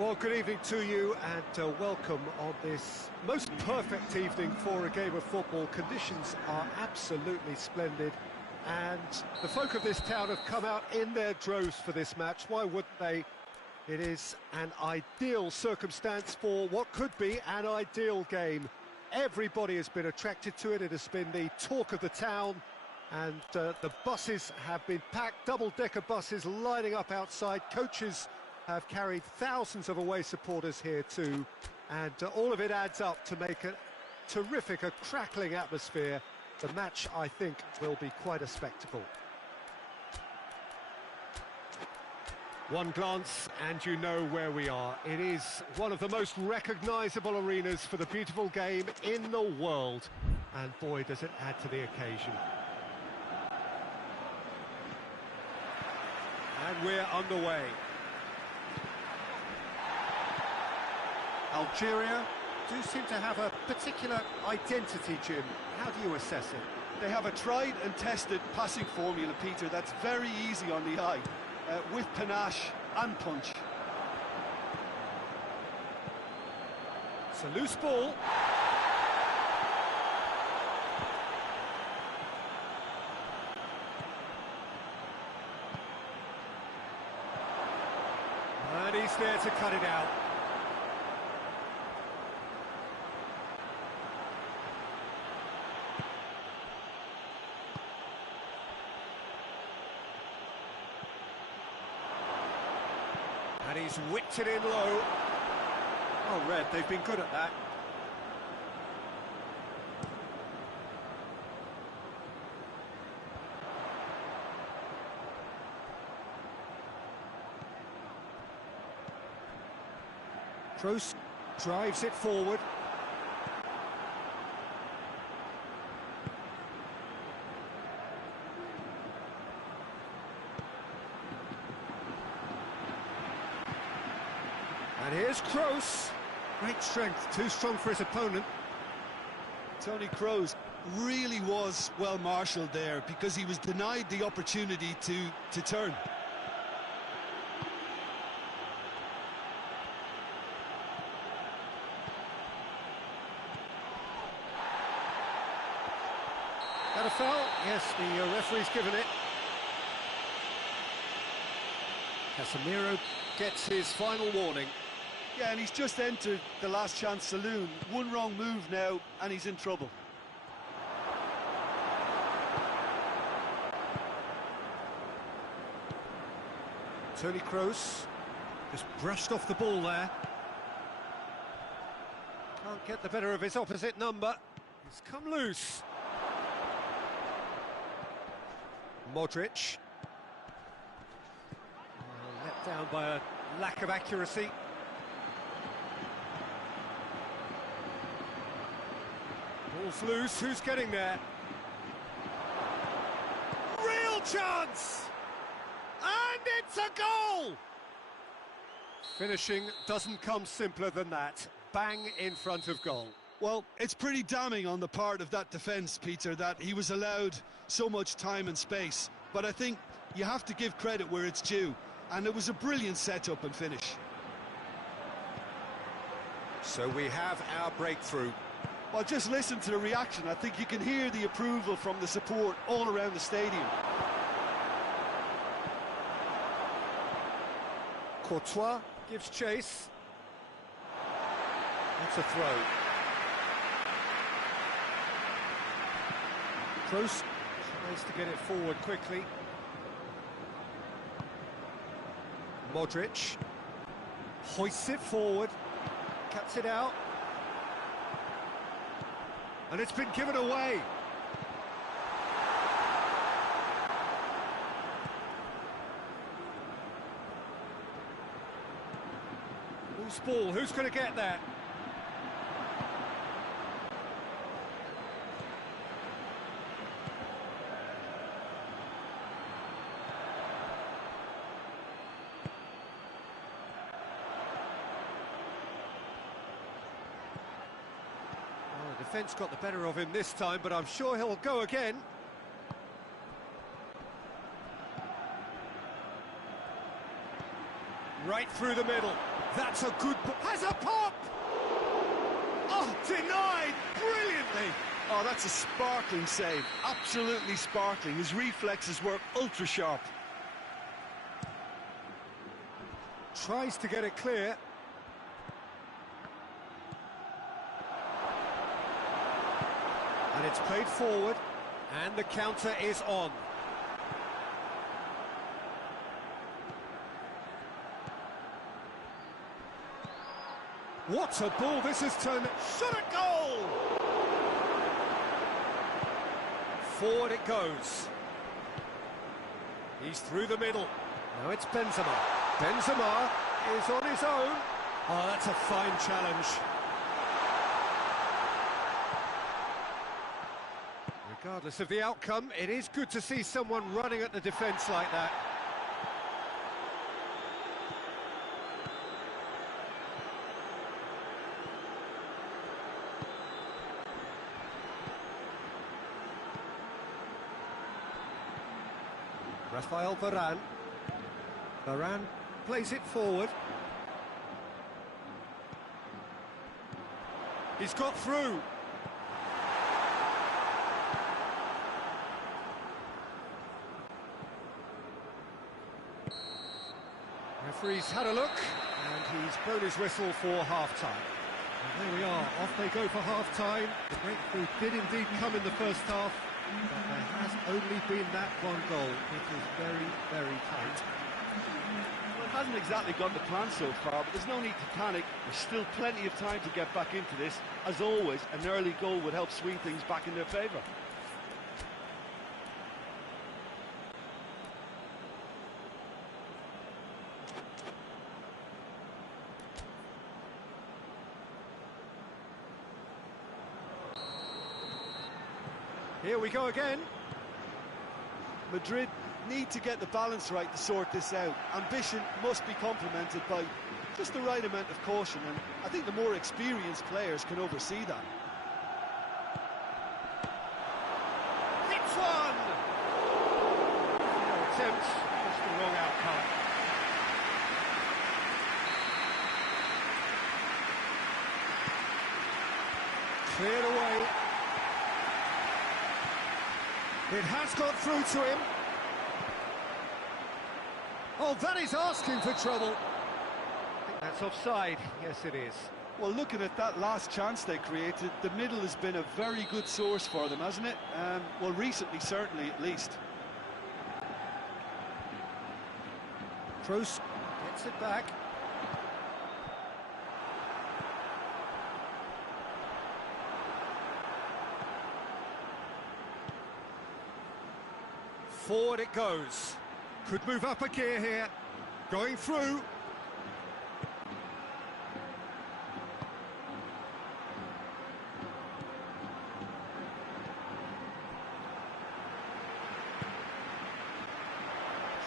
Well, good evening to you and welcome on this most perfect evening for a game of football. Conditions are absolutely splendid and the folk of this town have come out in their droves for this match. Why wouldn't they? It is an ideal circumstance for what could be an ideal game. Everybody has been attracted to it. It has been the talk of the town and the buses have been packed, double-decker buses lining up outside. Coaches have carried thousands of away supporters here too, and all of it adds up to make a terrific, a crackling atmosphere. The match, I think, will be quite a spectacle. One glance and you know where we are. It is one of the most recognisable arenas for the beautiful game in the world, and boy does it add to the occasion. And we're underway. Algeria do seem to have a particular identity, Jim. How do you assess it? They have a tried and tested passing formula, Peter, that's very easy on the eye, with panache and punch. It's a loose ball. And he's there to cut it out. And he's whipped it in low. Oh, Red, they've been good at that. Kroos drives it forward. And here's Kroos. Great strength, too strong for his opponent. Toni Kroos really was well marshalled there because he was denied the opportunity to turn. That a foul? Yes, the referee's given it. Casemiro gets his final warning. Yeah, and he's just entered the last chance saloon. One wrong move now, and he's in trouble. Toni Kroos just brushed off the ball there. Can't get the better of his opposite number. He's come loose. Modric. Let down by a lack of accuracy. Ball's loose, who's getting there? Real chance! And it's a goal! Finishing doesn't come simpler than that. Bang in front of goal. Well, it's pretty damning on the part of that defence, Peter, that he was allowed so much time and space. But I think you have to give credit where it's due. And it was a brilliant setup and finish. So we have our breakthrough. Well, just listen to the reaction. I think you can hear the approval from the support all around the stadium. Courtois gives chase. That's a throw. Kroos tries to get it forward quickly. Modric hoists it forward, cuts it out, and it's been given away. Loose ball, who's going to get that? Defence got the better of him this time, but I'm sure he'll go again. Right through the middle. That's a good... Has a pop! Oh, denied brilliantly! Oh, that's a sparkling save. Absolutely sparkling. His reflexes were ultra-sharp. Tries to get it clear. And it's played forward, and the counter is on. What a ball this has turned. Shot a goal! Forward it goes. He's through the middle. Now it's Benzema. Benzema is on his own. Oh, that's a fine challenge. Regardless of the outcome, it is good to see someone running at the defence like that. Rafael Varane. Varane plays it forward. He's got through. Referee's had a look, and he's blown his whistle for half-time. And there we are, off they go for half-time. The breakthrough did indeed come in the first half, but there has only been that one goal. It is very, very tight. Well, it hasn't exactly gone to plan so far, but there's no need to panic. There's still plenty of time to get back into this. As always, an early goal would help swing things back in their favour. Here we go again. Madrid need to get the balance right to sort this out. Ambition must be complemented by just the right amount of caution, and I think the more experienced players can oversee that. Hits one! No attempt, just the wrong outcome. Cleared away. It has got through to him. Oh, that is asking for trouble. I think that's offside. Yes, it is. Well, looking at that last chance they created, the middle has been a very good source for them, hasn't it? Well, recently, certainly, at least. Kroos gets it back. Forward it goes. Could move up a gear here. Going through.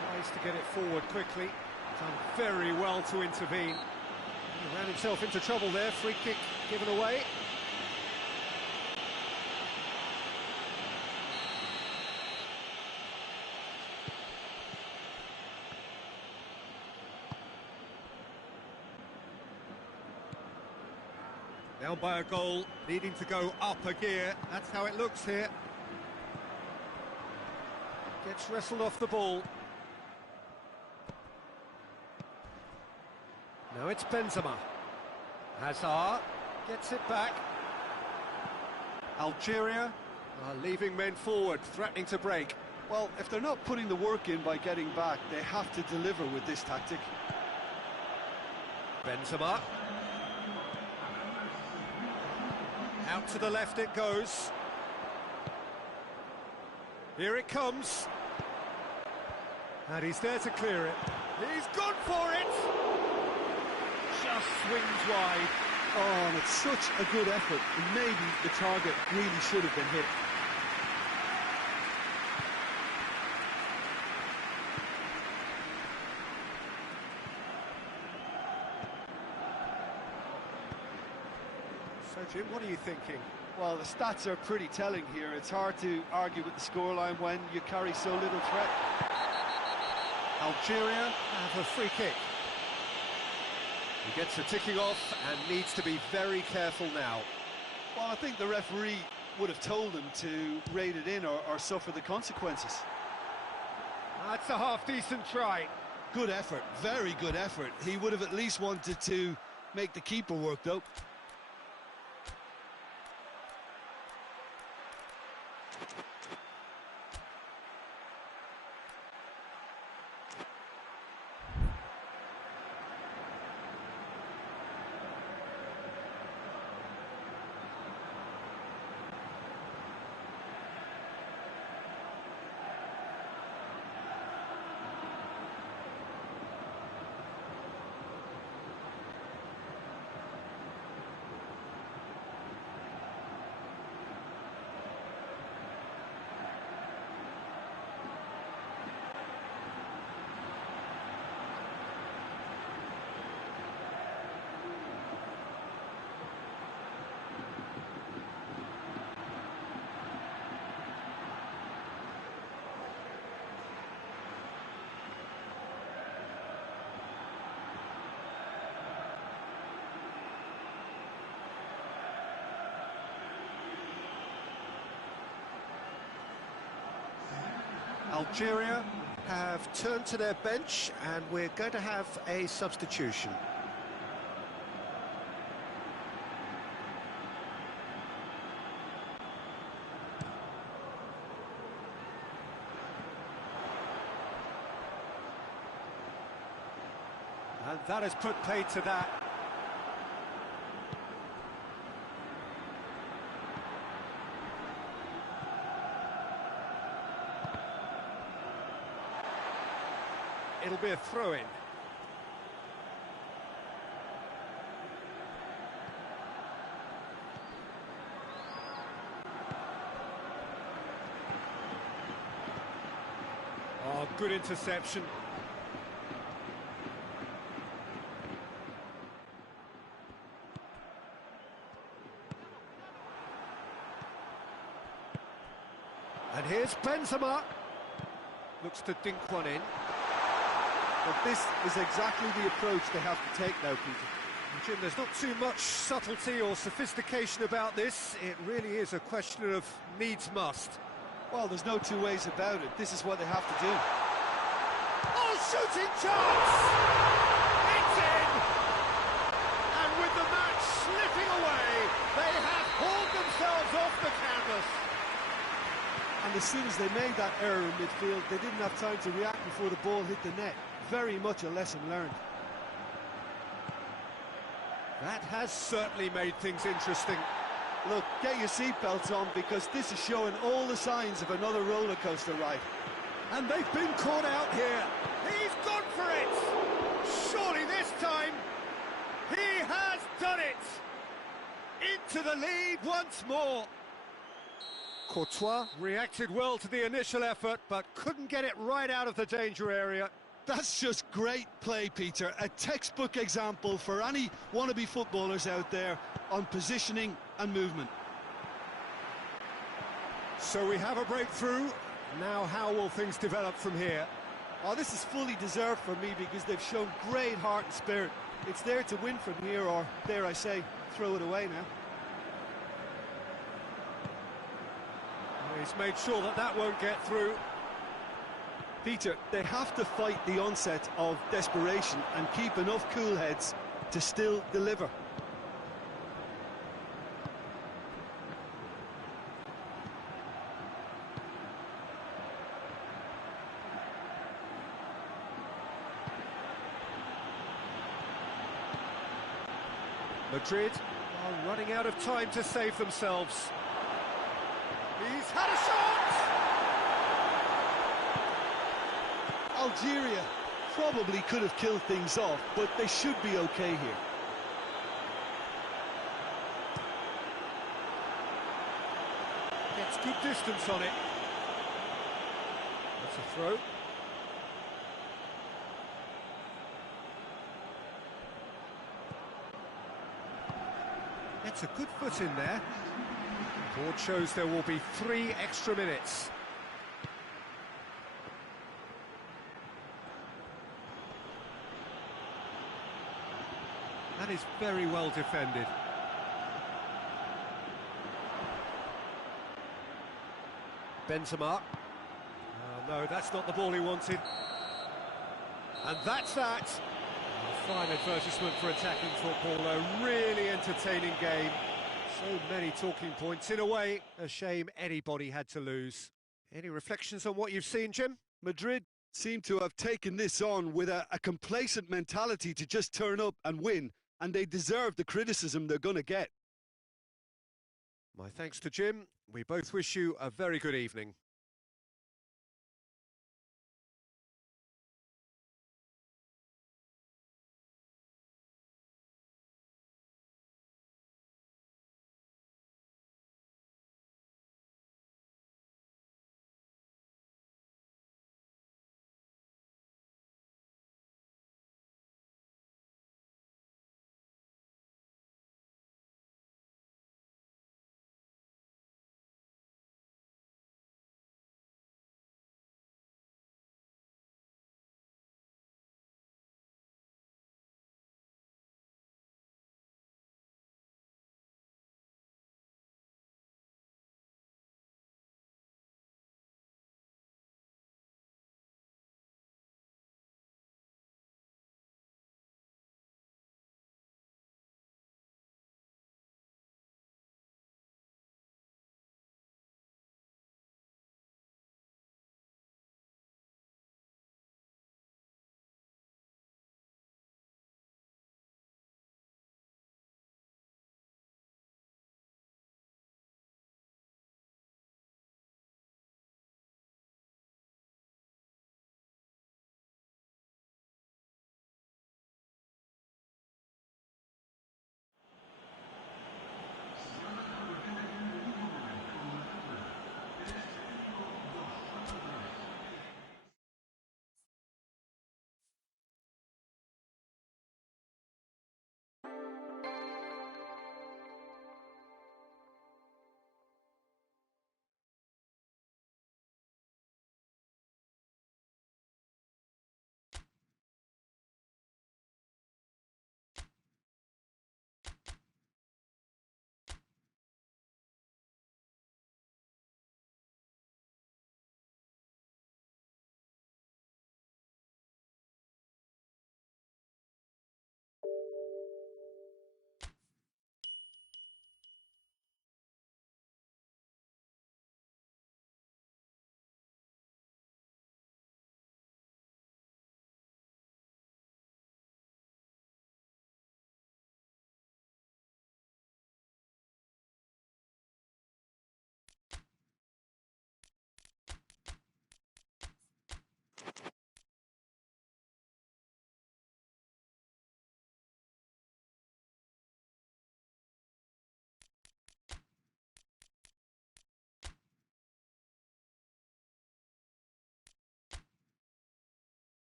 Tries to get it forward quickly. Done very well to intervene. He ran himself into trouble there. Free kick given away. Down by a goal, needing to go up a gear. That's how it looks here. Gets wrestled off the ball. Now it's Benzema. Hazard gets it back. Algeria are leaving men forward, threatening to break. Well, if they're not putting the work in by getting back, they have to deliver with this tactic. Benzema. Out to the left it goes. Here it comes. And he's there to clear it. He's gone for it! Just swings wide. Oh, and it's such a good effort. And maybe the target really should have been hit. So, Jim, what are you thinking? Well, the stats are pretty telling here. It's hard to argue with the scoreline when you carry so little threat. Algeria have a free kick. He gets the ticking off and needs to be very careful now. Well, I think the referee would have told him to rate it in or suffer the consequences. That's a half-decent try. Good effort, very good effort. He would have at least wanted to make the keeper work, though. Algeria have turned to their bench and we're going to have a substitution. And that has put paid to that. It'll be a throw-in. Oh, good interception. And here's Benzema. Looks to dink one in. But this is exactly the approach they have to take now, Peter. Jim, there's not too much subtlety or sophistication about this. It really is a question of needs must. Well, there's no two ways about it. This is what they have to do. Oh, shooting chance! It's in! And with the match slipping away, they have hauled themselves off the canvas. And as soon as they made that error in midfield, they didn't have time to react before the ball hit the net. Very much a lesson learned. That has certainly made things interesting. Look, get your seatbelts on because this is showing all the signs of another roller coaster ride. And they've been caught out here. He's gone for it. Surely this time, he has done it. Into the lead once more. Courtois reacted well to the initial effort, but couldn't get it right out of the danger area. That's just great play, Peter. A textbook example for any wannabe footballers out there on positioning and movement. So we have a breakthrough. Now how will things develop from here? Oh, this is fully deserved for me because they've shown great heart and spirit. It's there to win from here, or dare I say, throw it away now. He's made sure that that won't get through. Peter, they have to fight the onset of desperation and keep enough cool heads to still deliver. Madrid are running out of time to save themselves. He's had a shot! Algeria probably could have killed things off, but they should be okay here. Gets good distance on it. That's a throw. Gets a good foot in there. The board shows there will be 3 extra minutes. That is very well defended. Benzema. Oh, no, that's not the ball he wanted. And that's that. A fine advertisement for attacking football, a really entertaining game. So many talking points. In a way, a shame anybody had to lose. Any reflections on what you've seen, Jim? Madrid seem to have taken this on with a complacent mentality to just turn up and win, and they deserve the criticism they're going to get. My thanks to Jim. We both wish you a very good evening.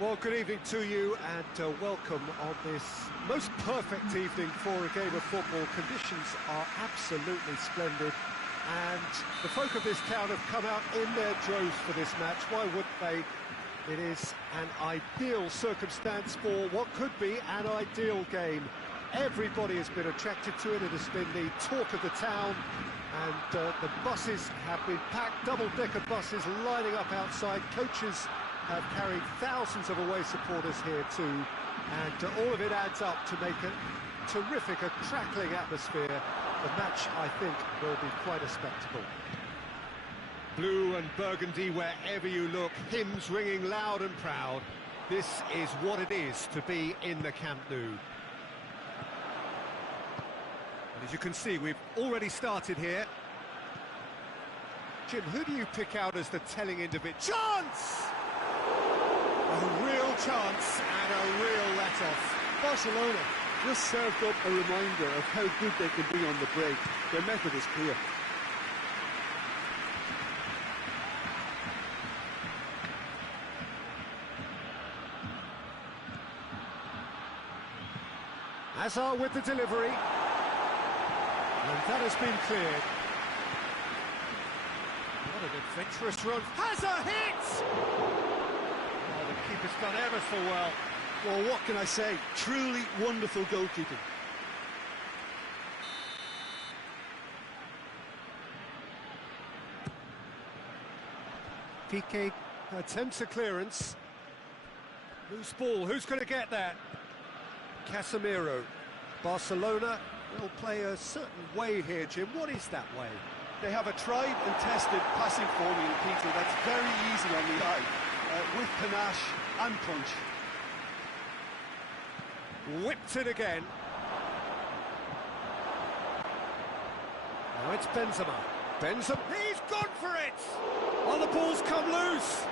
Well, good evening to you and welcome on this most perfect evening for a game of football. Conditions are absolutely splendid. And the folk of this town have come out in their droves for this match. Why wouldn't they? It is an ideal circumstance for what could be an ideal game. Everybody has been attracted to it. It has been the talk of the town. And the buses have been packed, double-decker buses lining up outside. Coaches have carried thousands of away supporters here too. And all of it adds up to make a terrific, a crackling atmosphere. The match, I think, will be quite a spectacle. Blue and burgundy wherever you look, hymns ringing loud and proud. This is what it is to be in the Camp Nou. And as you can see, we've already started here. Jim, who do you pick out as the telling individual? Chance! A real chance and a real let-off. Barcelona just served up a reminder of how good they can be on the break. Their method is clear. Hazard with the delivery. And that has been cleared. What an adventurous run. Hazard hits! Oh, the keeper's done ever so well. Well, what can I say? Truly wonderful goalkeeping. Piqué attempts a clearance. Loose ball, who's going to get that? Casemiro. Barcelona will play a certain way here, Jim. What is that way? They have a tried and tested passing formula, Peter, that's very easy on the eye, with panache and punch. Whipped it again. Now it's Benzema. Benzema, he's gone for it! Oh, the ball's come loose!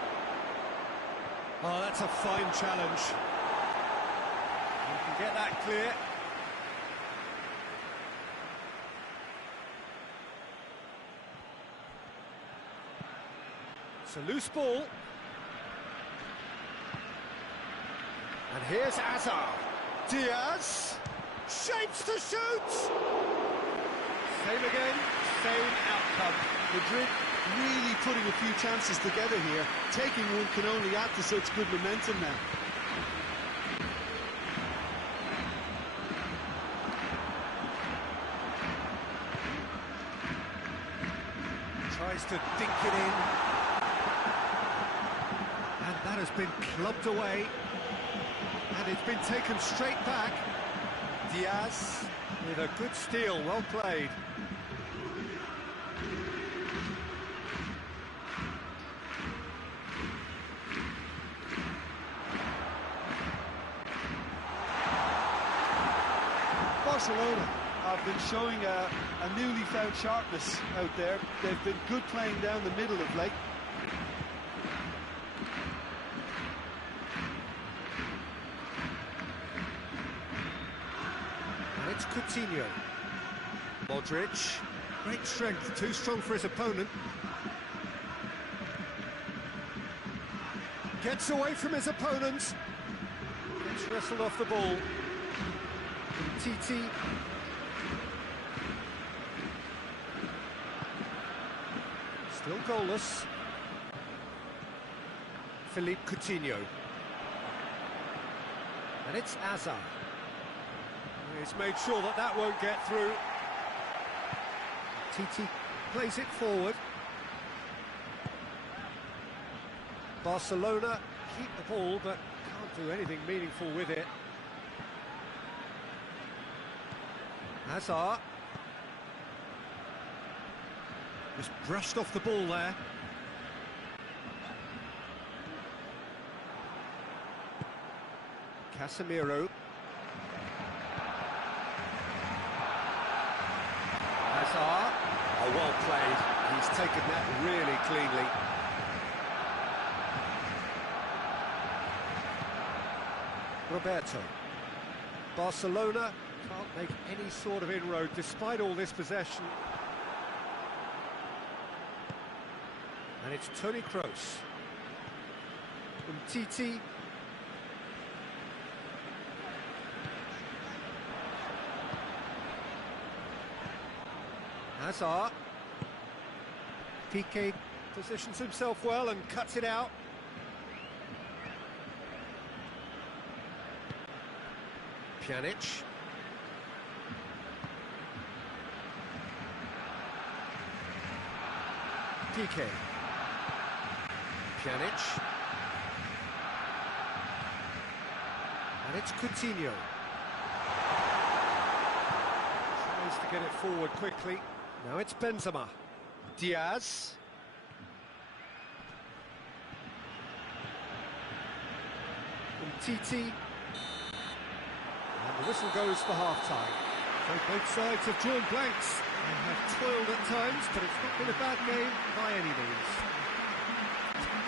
Oh, that's a fine challenge. You can get that clear. It's a loose ball. And here's Hazard. Diaz shapes to shoot. Same again, same outcome. Madrid really putting a few chances together here. Taking one can only add to such good momentum now. Tries to dink it in. And that has been clubbed away. And it's been taken straight back. Diaz with a good steal, well played. Barcelona have been showing a newly found sharpness out there. They've been good playing down the middle of late. And it's Coutinho. Modric, great strength, too strong for his opponent. Gets away from his opponent. Gets wrestled off the ball. TT. Still goalless. Philippe Coutinho. And it's Hazard. He's made sure that that won't get through. TT plays it forward. Barcelona keep the ball, but can't do anything meaningful with it. Hazard. Just brushed off the ball there. Casemiro. Hazard. Oh, well played. He's taken that really cleanly. Roberto. Barcelona can't make any sort of inroad despite all this possession. And it's Toni Kroos. Umtiti. Hazard. Piqué positions himself well and cuts it out. Pjanic. Piqué. Pjanic. And it's Coutinho. Tries to get it forward quickly. Now it's Benzema. Diaz. Titi. And the whistle goes for half-time. So both sides have drawn blanks and have toiled at times, but it's not been a bad game by any means.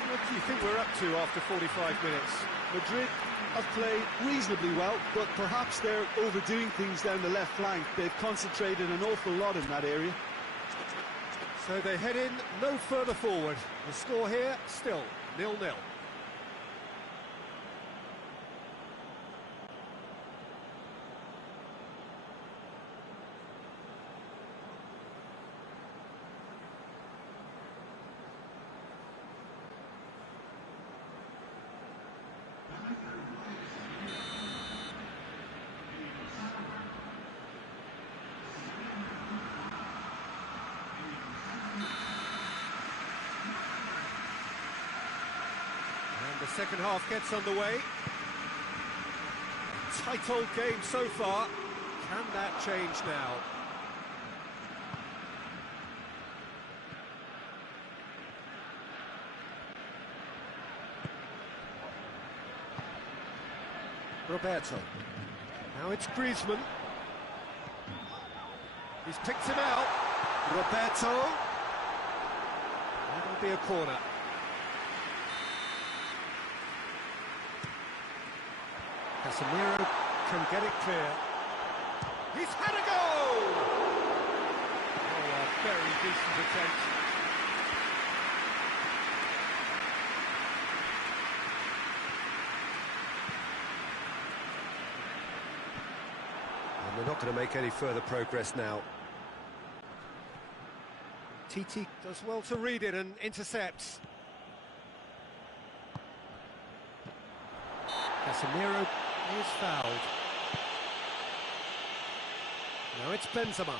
What do you think we're up to after 45 minutes? Madrid have played reasonably well, but perhaps they're overdoing things down the left flank. They've concentrated an awful lot in that area. So they head in no further forward. The score here, still 0-0. The second half gets underway. Tight old game so far. Can that change now? Roberto. Now it's Griezmann. He's picked him out. Roberto. That'll be a corner. Casemiro can get it clear. He's had a goal! Oh, a very decent attempt. And we're not going to make any further progress now. Titi does well to read it and intercepts. Casemiro is fouled. Now it's Benzema.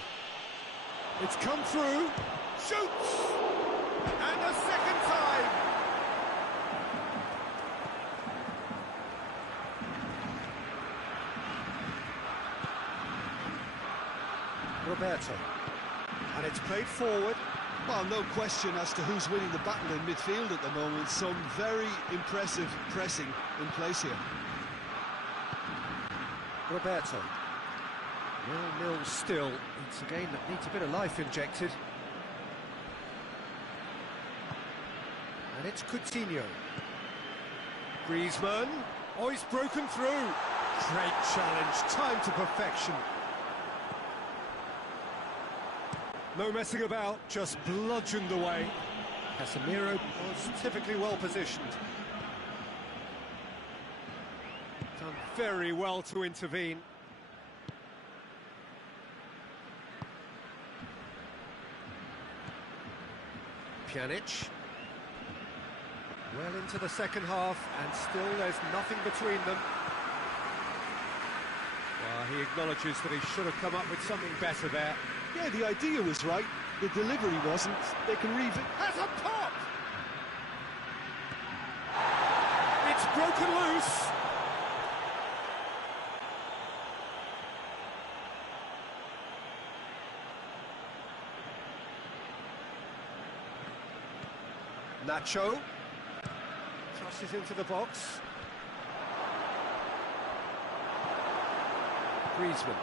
It's come through. Shoots! And a second time! Roberto. And it's played forward. Well, no question as to who's winning the battle in midfield at the moment. Some very impressive pressing in place here. Roberto. 0-0 still. It's a game that needs a bit of life injected. And it's Coutinho. Griezmann. Oh, he's broken through. Great challenge. Time to perfection. No messing about, just bludgeoned away. Casemiro was typically well positioned. Done very well to intervene. Pjanic. Well into the second half, and still there's nothing between them. Well, he acknowledges that he should have come up with something better there. Yeah, the idea was right, the delivery wasn't. They can revisit. Has a pop! It's broken loose! Nacho crosses into the box. Griezmann.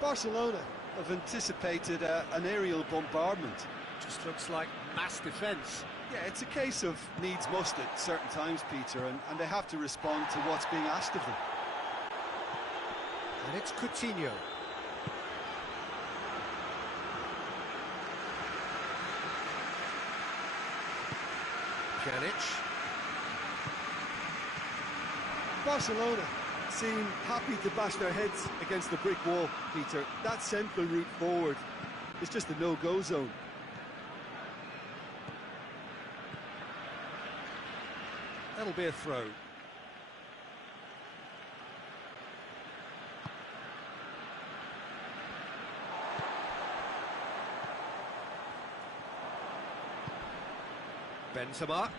Barcelona have anticipated an aerial bombardment. Just looks like mass defence. Yeah, it's a case of needs must at certain times, Peter, and they have to respond to what's being asked of them. And it's Coutinho. Pjanic. Barcelona seem happy to bash their heads against the brick wall, Peter. That central route forward is just a no-go zone. That'll be a throw. Benzema.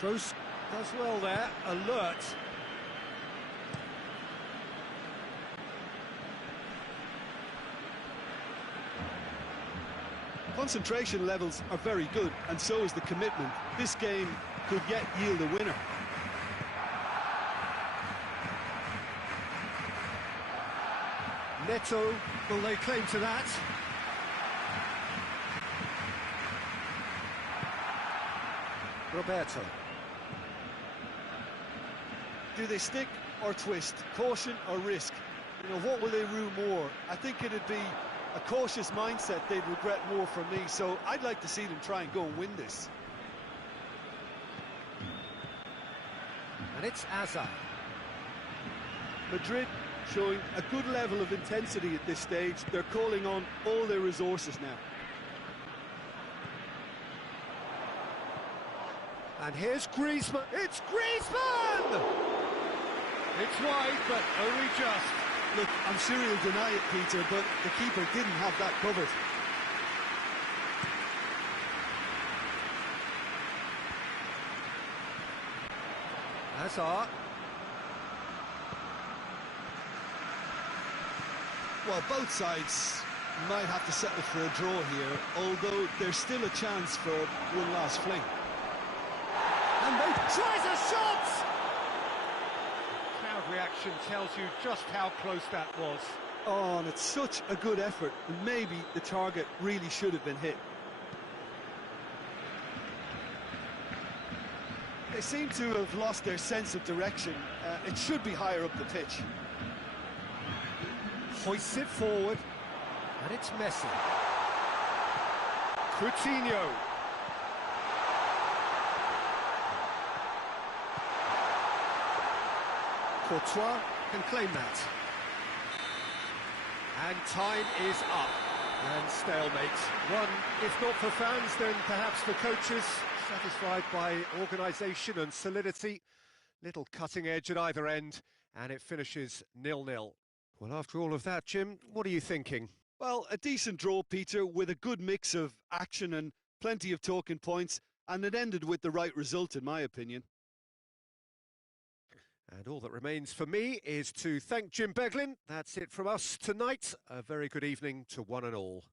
Kroos does well there, alert. Concentration levels are very good, and so is the commitment. This game could yet yield a winner. Neto will lay claim to that. Roberto. Do they stick or twist? Caution or risk? You know, what will they rue more? I think it'd be a cautious mindset they'd regret more from me, so I'd like to see them try and go and win this. And it's Hazard. Madrid showing a good level of intensity at this stage. They're calling on all their resources now. And here's Griezmann. It's Griezmann! It's wide, but only just. Look, I'm sure he'll deny it, Peter, but the keeper didn't have that covered. Hazard. Well, both sides might have to settle for a draw here, although there's still a chance for one last fling. And they tries a shot! Crowd reaction tells you just how close that was. Oh, and it's such a good effort, and maybe the target really should have been hit. They seem to have lost their sense of direction. It should be higher up the pitch. Hoists it forward, and it's Messi. Coutinho. Courtois can claim that. And time is up. And stalemate. One, if not for fans, then perhaps for coaches, satisfied by organisation and solidity. Little cutting edge at either end, and it finishes 0-0. Well, after all of that, Jim, what are you thinking? Well, a decent draw, Peter, with a good mix of action and plenty of talking points, and it ended with the right result, in my opinion. And all that remains for me is to thank Jim Beglin. That's it from us tonight. A very good evening to one and all.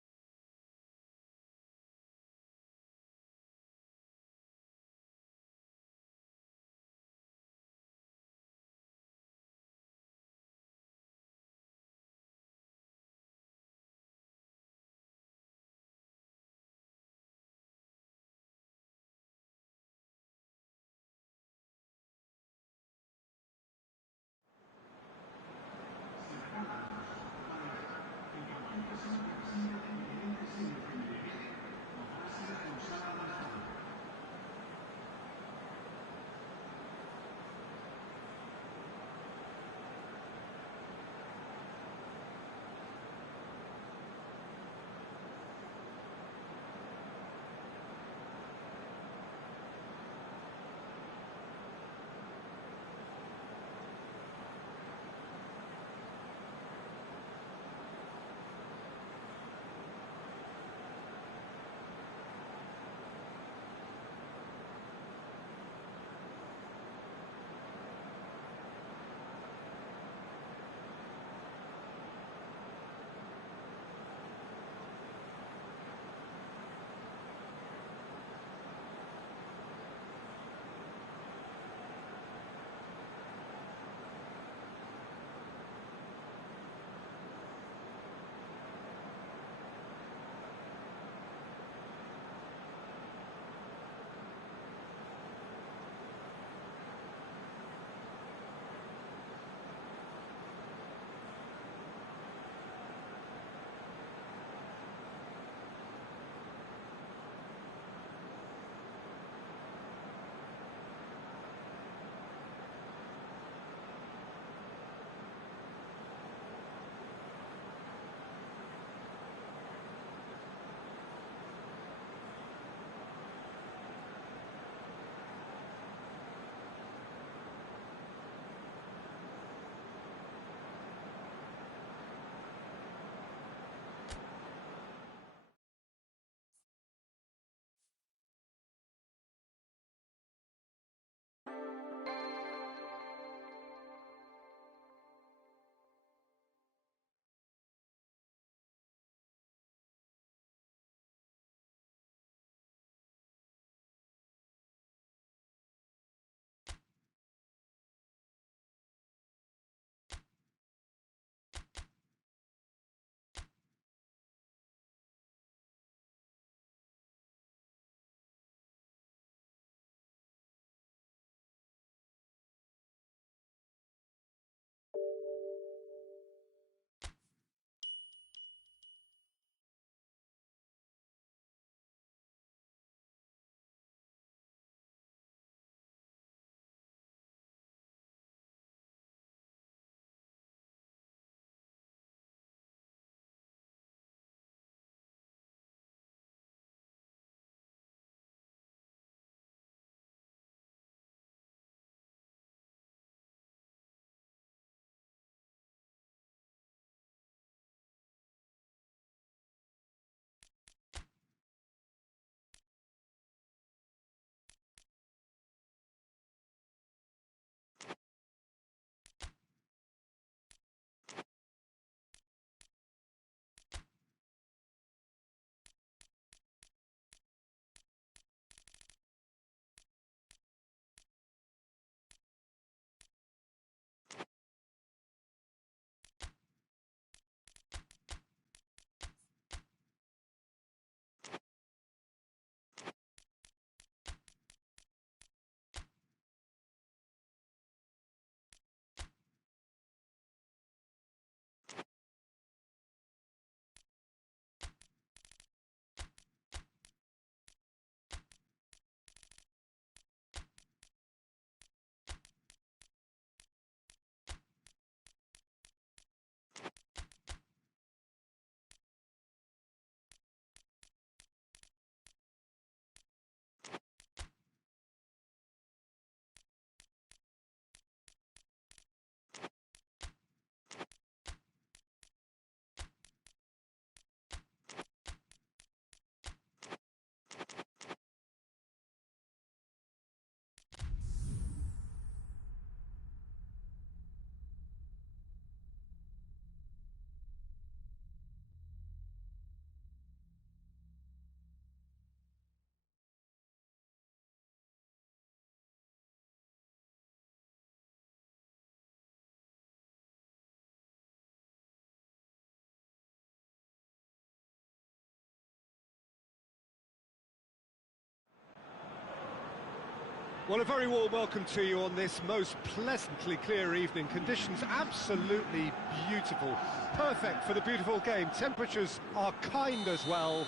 Well, a very warm welcome to you on this most pleasantly clear evening. Conditions absolutely beautiful. Perfect for the beautiful game. Temperatures are kind as well.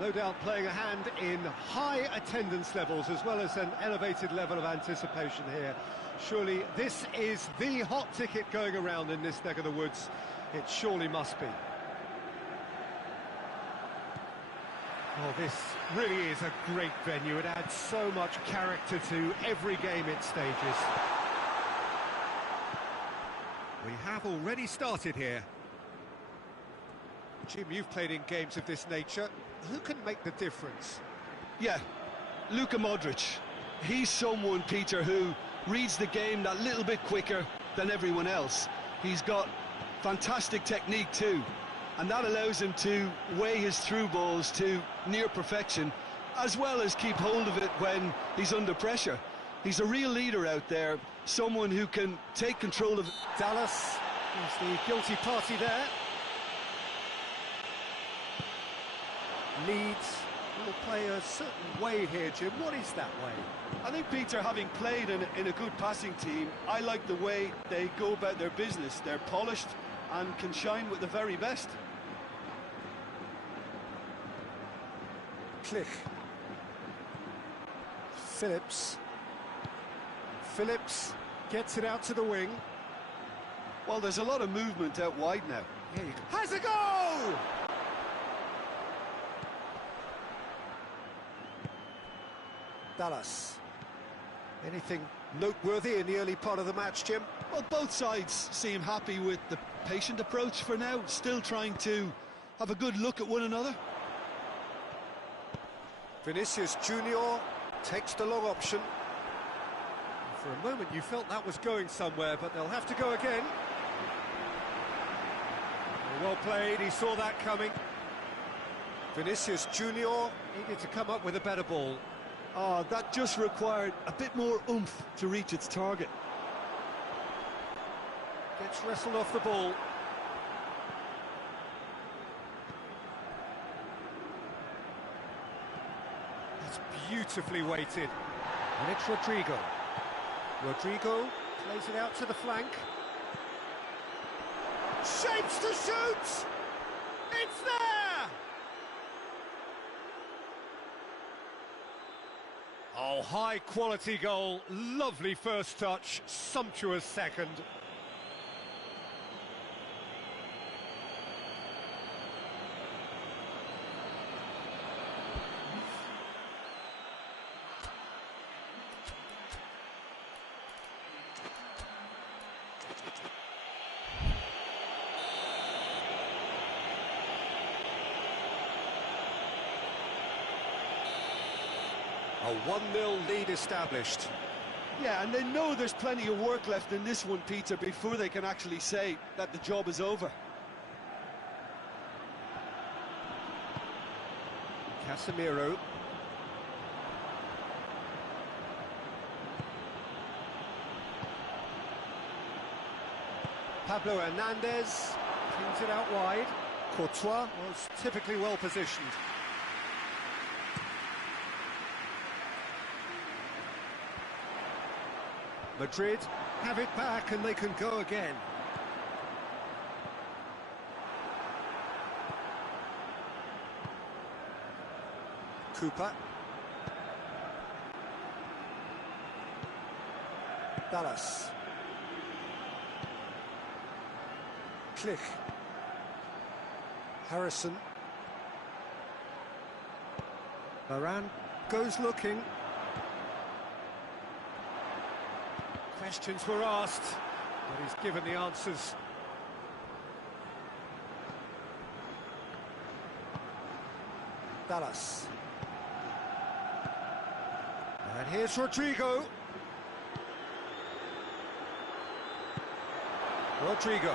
No doubt playing a hand in high attendance levels as well as an elevated level of anticipation here. Surely this is the hot ticket going around in this neck of the woods. It surely must be. Oh, this really is a great venue. It adds so much character to every game it stages. We have already started here. Jim, you've played in games of this nature. Who can make the difference? Yeah, Luka Modric. He's someone, Peter, who reads the game that little bit quicker than everyone else. He's got fantastic technique too, and that allows him to weigh his through balls to near perfection, as well as keep hold of it when he's under pressure. He's a real leader out there, someone who can take control of... Dallas is the guilty party there. Leeds will play a certain way here, Jim. What is that way? I think, Peter, having played in a good passing team, I like the way they go about their business. They're polished and can shine with the very best. Click. Phillips gets it out to the wing. Well, there's a lot of movement out wide now. Here you go. Has a goal! Dallas. Anything noteworthy in the early part of the match, Jim? Well, both sides seem happy with the patient approach for now, still trying to have a good look at one another. Vinicius Junior takes the long option. For a moment you felt that was going somewhere, but they'll have to go again. Well played, he saw that coming. Vinicius Junior needed to come up with a better ball. Oh, that just required a bit more oomph to reach its target. Gets wrestled off the ball. That's beautifully weighted. And it's Rodrigo. Rodrigo plays it out to the flank. Shapes to shoot! It's there! Oh, high quality goal, lovely first touch, sumptuous second. A 1-0 lead established. Yeah, and they know there's plenty of work left in this one, Peter, before they can actually say that the job is over. Casemiro. Pablo Hernandez cleans it out wide. Courtois was typically well positioned. Madrid have it back and they can go again. Cooper. Dallas. Click. Harrison. Varane goes looking. Questions were asked, but he's given the answers. Dallas. And here's Rodrigo. Rodrigo.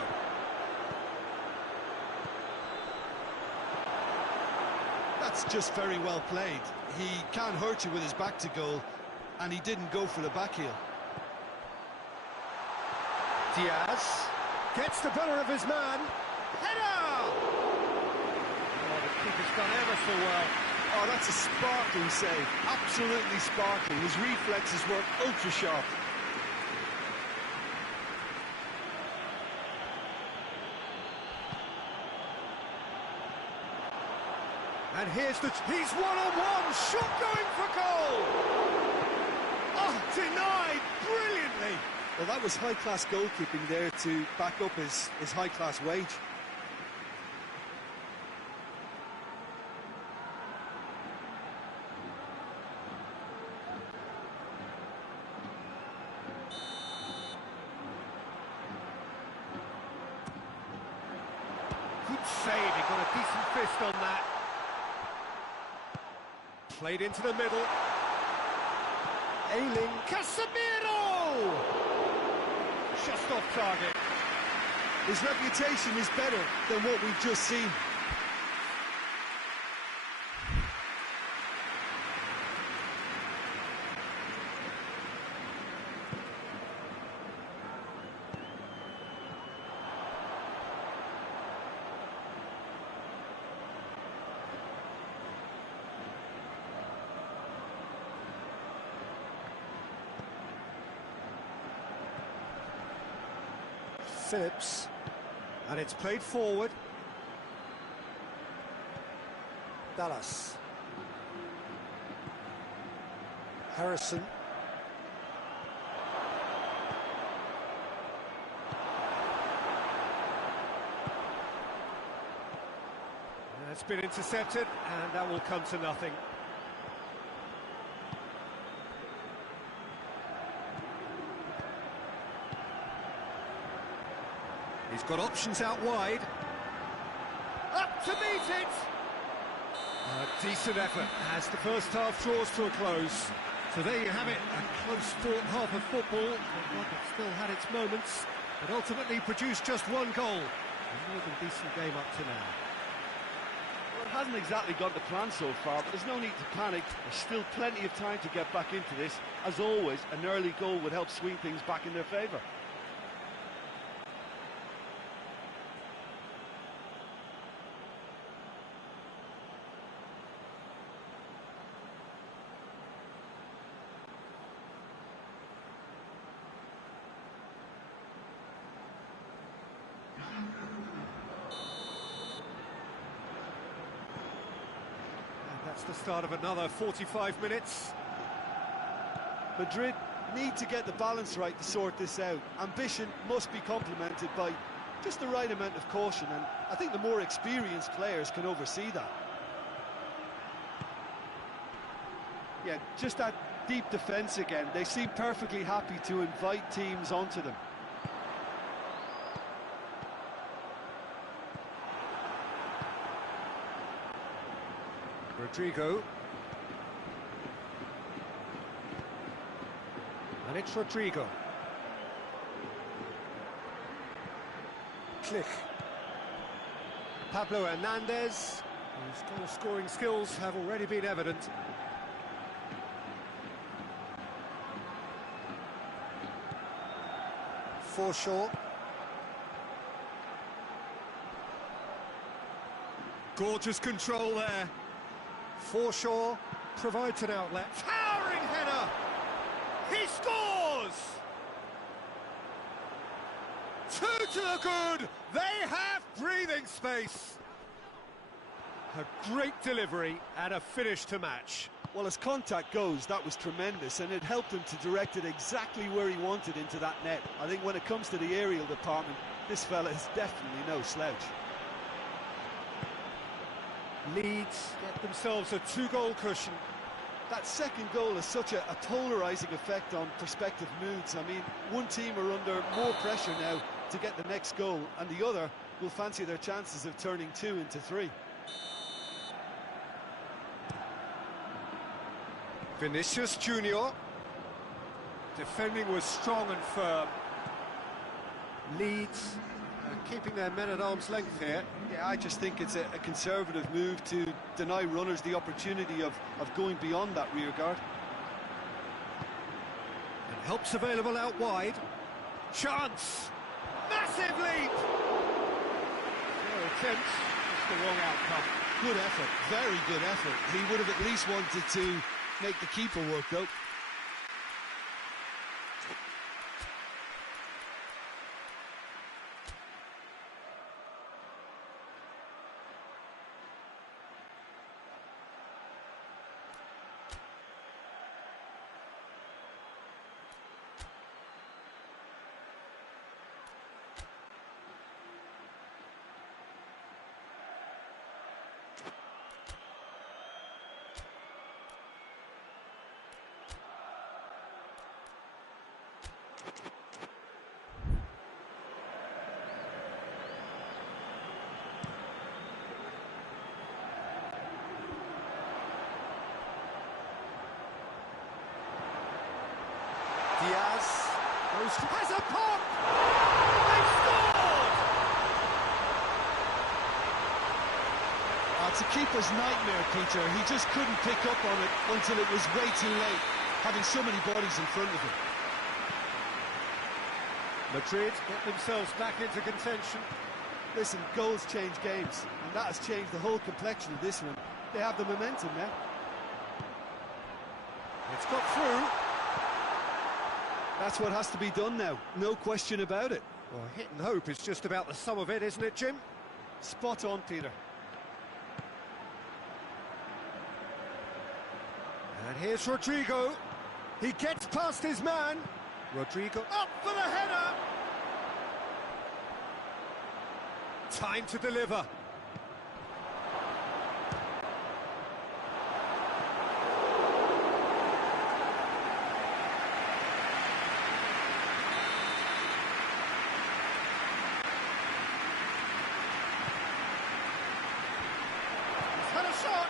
That's just very well played. He can't hurt you with his back to goal, and he didn't go for the back heel. Diaz gets the better of his man. Header! Oh, the keeper's done ever so well. Oh, that's a sparkling save. Absolutely sparkling. His reflexes were ultra sharp. And he's one-on-one, shot going for goal! Oh, denied brilliantly! Well, that was high-class goalkeeping there to back up his high-class wage. Good save, he got a decent fist on that. Played into the middle. Ailing Casemiro! Just off target. His reputation is better than what we've just seen. Phillips, and it's played forward. Dallas. Harrison. It's been intercepted, and that will come to nothing. He's got options out wide. Up to meet it! A decent effort as the first half draws to a close. So there you have it, a close-fought half of football. It still had its moments, but ultimately produced just one goal. A more than decent game up to now. Well, it hasn't exactly gone to plan so far, but there's no need to panic. There's still plenty of time to get back into this. As always, an early goal would help swing things back in their favour. That's the start of another 45 minutes. Madrid need to get the balance right to sort this out. Ambition must be complemented by just the right amount of caution, and I think the more experienced players can oversee that. Yeah, just that deep defence again. They seem perfectly happy to invite teams onto them. Rodrigo. And it's Rodrigo. Click. Pablo Hernandez, whose goal-scoring skills have already been evident. Forshaw. Gorgeous control there. Forshaw provides an outlet. Towering header! He scores! 2 to the good! They have breathing space! A great delivery and a finish to match. Well, as contact goes, that was tremendous, and it helped him to direct it exactly where he wanted into that net. I think when it comes to the aerial department, this fella is definitely no slouch. Leeds get themselves a 2-goal cushion. That second goal has such a polarising effect on prospective moods. I mean, one team are under more pressure now to get the next goal, and the other will fancy their chances of turning 2 into 3. Vinicius Junior. Defending was strong and firm. Leeds keeping their men at arm's length here. Yeah, I just think it's a conservative move to deny runners the opportunity of going beyond that rear guard. And help's available out wide. Chance! Massive leap! Their attempts, just the wrong outcome. Good effort, very good effort. He would have at least wanted to make the keeper work, though. Diaz has a pop! They scored! It's a keeper's nightmare, Peter. He just couldn't pick up on it until it was way too late, having so many bodies in front of him. Madrid get themselves back into contention. Listen, goals change games, and that has changed the whole complexion of this one. They have the momentum now. It's got through. That's what has to be done now, no question about it. Well, hit and hope is just about the sum of it, isn't it, Jim? Spot on, Peter. And here's Rodrigo. He gets past his man. Rodrigo up for the header. Time to deliver. He's had a shot.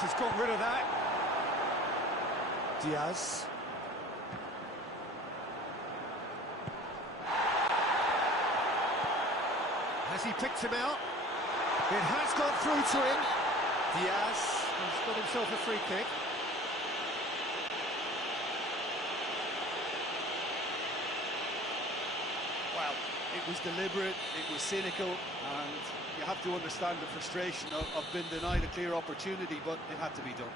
Has got rid of that. Diaz. Has he picked him out? It has got through to him. Diaz has got himself a free kick. Well, it was deliberate, it was cynical, and you have to understand the frustration of being denied a clear opportunity, but it had to be done.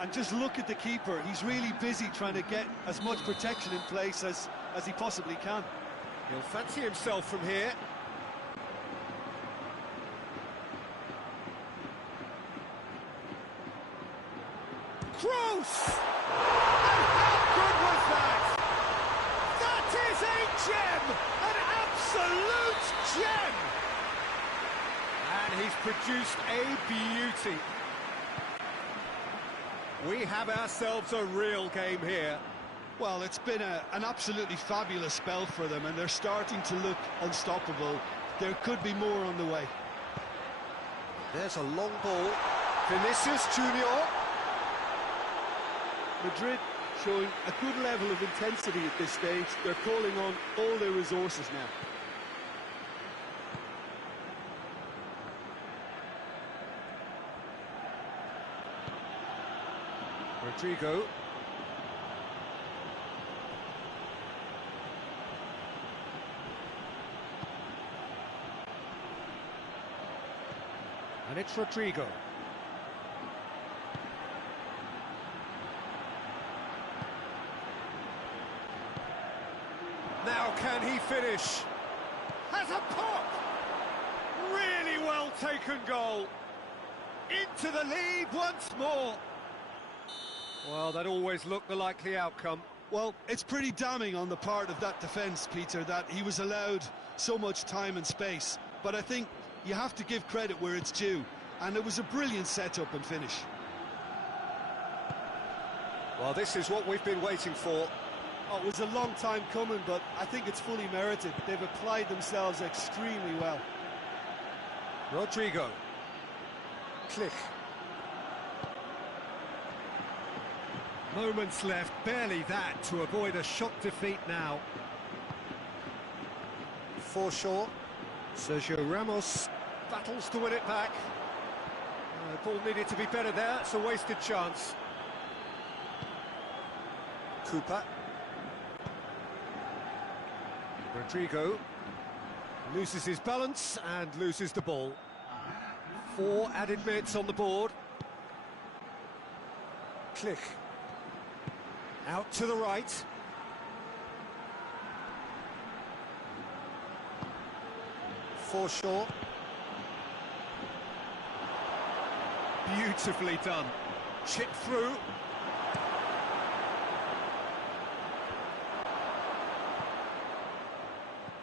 And just look at the keeper. He's really busy trying to get as much protection in place as he possibly can. He'll fancy himself from here. Gross! And how good was that? That is a gem! An absolute gem! And he's produced a beauty. We have ourselves a real game here. Well, it's been an absolutely fabulous spell for them, and they're starting to look unstoppable. There could be more on the way. There's a long ball. Vinicius Junior. Madrid showing a good level of intensity at this stage. They're calling on all their resources now. Rodrigo. And it's Rodrigo. Now can he finish? Has a pop! Really well taken goal. Into the lead once more. Well, that always looked the likely outcome. Well, it's pretty damning on the part of that defence, Peter, that he was allowed so much time and space. But I think you have to give credit where it's due, and it was a brilliant setup and finish. Well, this is what we've been waiting for. Oh, it was a long time coming, but I think it's fully merited. They've applied themselves extremely well. Rodrigo. Click. Moments left, barely that, to avoid a shock defeat now. Foreshore. Sergio Ramos battles to win it back. Ball needed to be better there, it's a wasted chance. Cooper. Rodrigo loses his balance and loses the ball. 4 added minutes on the board. Click. Out to the right. Foreshore. Beautifully done. Chip through.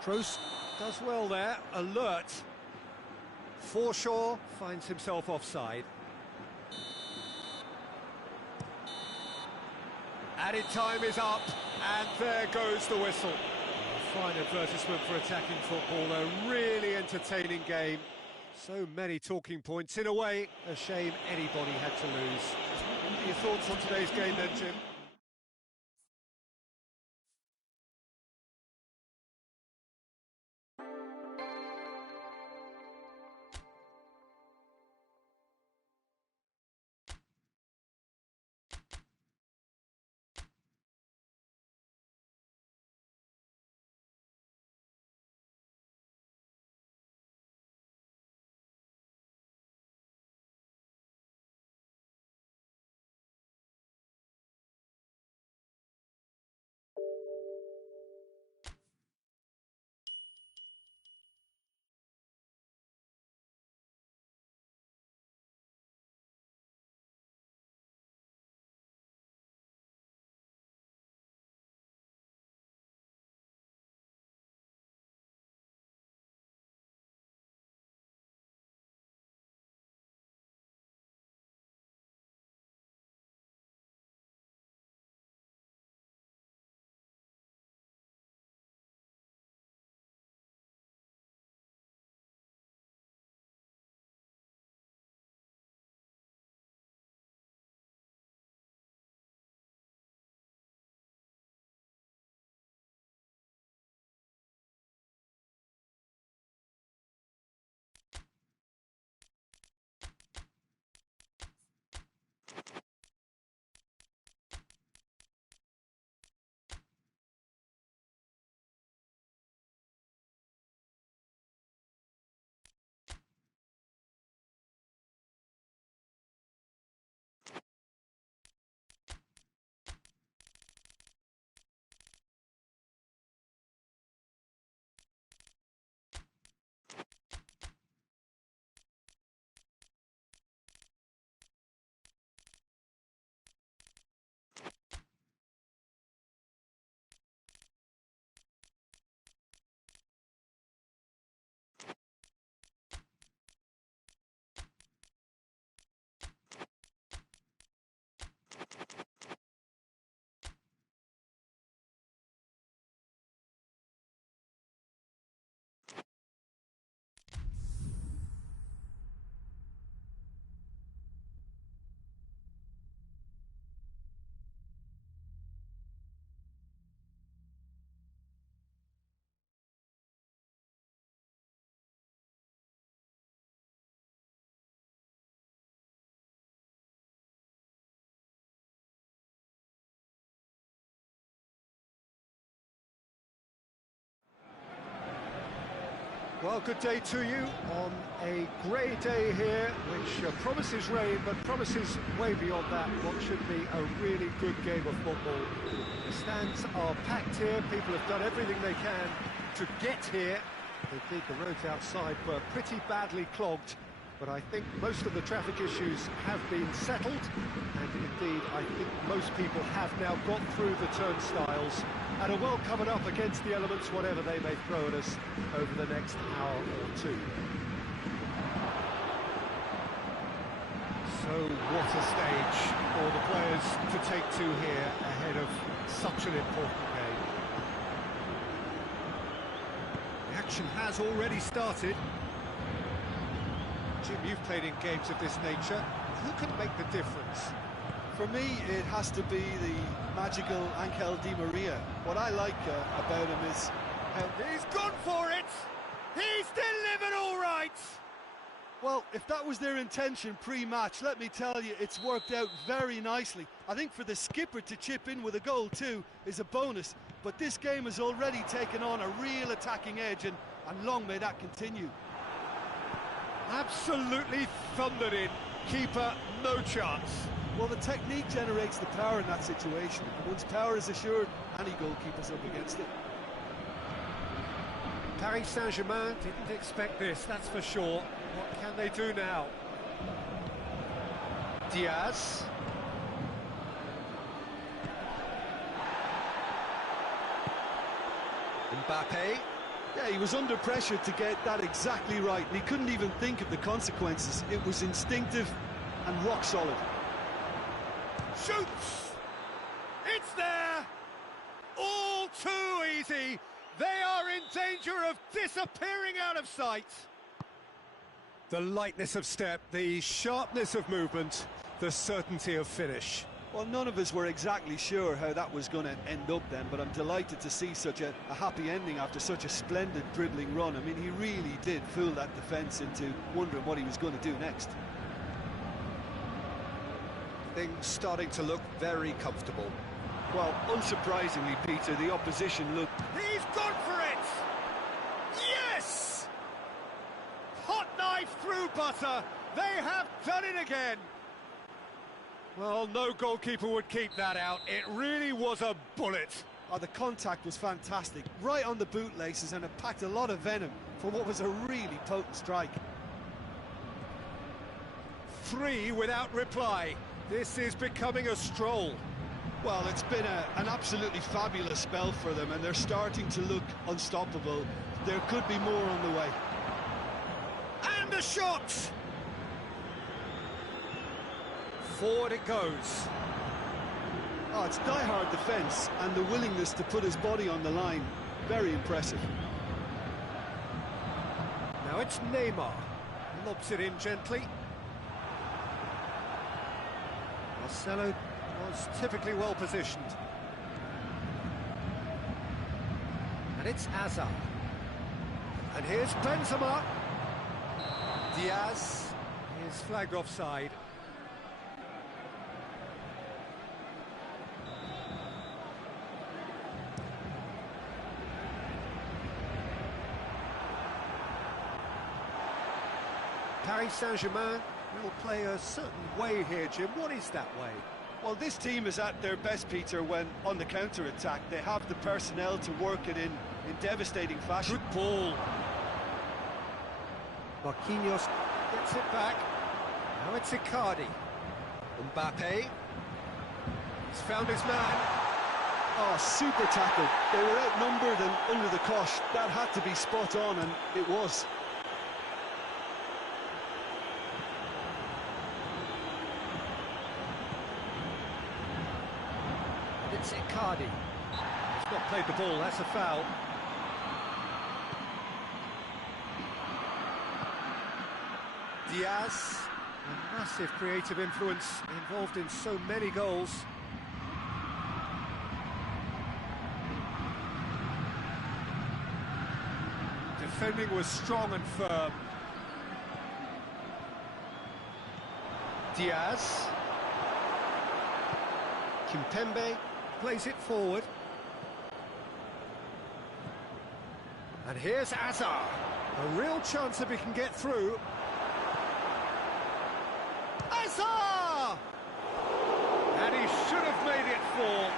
Kroos does well there, alert. Foreshore finds himself offside. Added time is up, and there goes the whistle. A fine advertisement for attacking football, a really entertaining game. So many talking points. In a way, a shame anybody had to lose. What are your thoughts on today's game then, Jim? Well, good day to you on a grey day here, which promises rain, but promises way beyond that what should be a really good game of football. The stands are packed here, people have done everything they can to get here. Indeed, the roads outside were pretty badly clogged, but I think most of the traffic issues have been settled, and indeed I think most people have now got through the turnstiles and are well covered up against the elements, whatever they may throw at us over the next hour or two. So What a stage for the players to take to here ahead of such an important game. The action has already started. Jim, you've played in games of this nature. Who can make the difference? For me, it has to be the magical Angel Di Maria. What I like about him is how... He's gone for it! He's delivered all right! Well, if that was their intention pre-match, let me tell you, it's worked out very nicely. I think for the skipper to chip in with a goal too is a bonus, but this game has already taken on a real attacking edge, and long may that continue. Absolutely thundered in. Keeper, no chance. Well, the technique generates the power in that situation. And once power is assured, any goalkeeper's up against it. Paris Saint-Germain didn't expect this, that's for sure. What can they do now? Diaz. Mbappe. Yeah, he was under pressure to get that exactly right, and he couldn't even think of the consequences. It was instinctive and rock solid. Shoots! It's there! All too easy! They are in danger of disappearing out of sight! The lightness of step, the sharpness of movement, the certainty of finish. Well, none of us were exactly sure how that was going to end up then, but I'm delighted to see such a happy ending after such a splendid dribbling run. I mean, he really did fool that defence into wondering what he was going to do next. Things starting to look very comfortable. Well, unsurprisingly, Peter, the opposition looked... He's gone for it! Yes! Hot knife through butter. They have done it again. Well, no goalkeeper would keep that out. It really was a bullet. Oh, the contact was fantastic, right on the bootlaces, and it packed a lot of venom for what was a really potent strike. 3 without reply. This is becoming a stroll. Well, it's been an absolutely fabulous spell for them, and they're starting to look unstoppable. There could be more on the way. And a shot! Forward it goes. Oh, it's die-hard defence, and the willingness to put his body on the line. Very impressive. Now it's Neymar. Lobs it in gently. Marcelo was typically well positioned. And it's Hazard. And here's Benzema. Diaz is flagged offside. Paris Saint-Germain will play a certain way here, Jim. What is that way? Well, this team is at their best, Peter, when on the counter-attack. They have the personnel to work it in devastating fashion. Good ball. Marquinhos gets it back. Now it's Icardi. Mbappe. He's found his man. Oh, super tackle. They were outnumbered and under the cosh. That had to be spot on, and it was. It's Icardi. He's not played the ball, that's a foul. Diaz, a massive creative influence involved in so many goals. Defending was strong and firm. Diaz. Kimpembe plays it forward. And here's Hazard. A real chance if he can get through. Hazard! And he should have made it fall.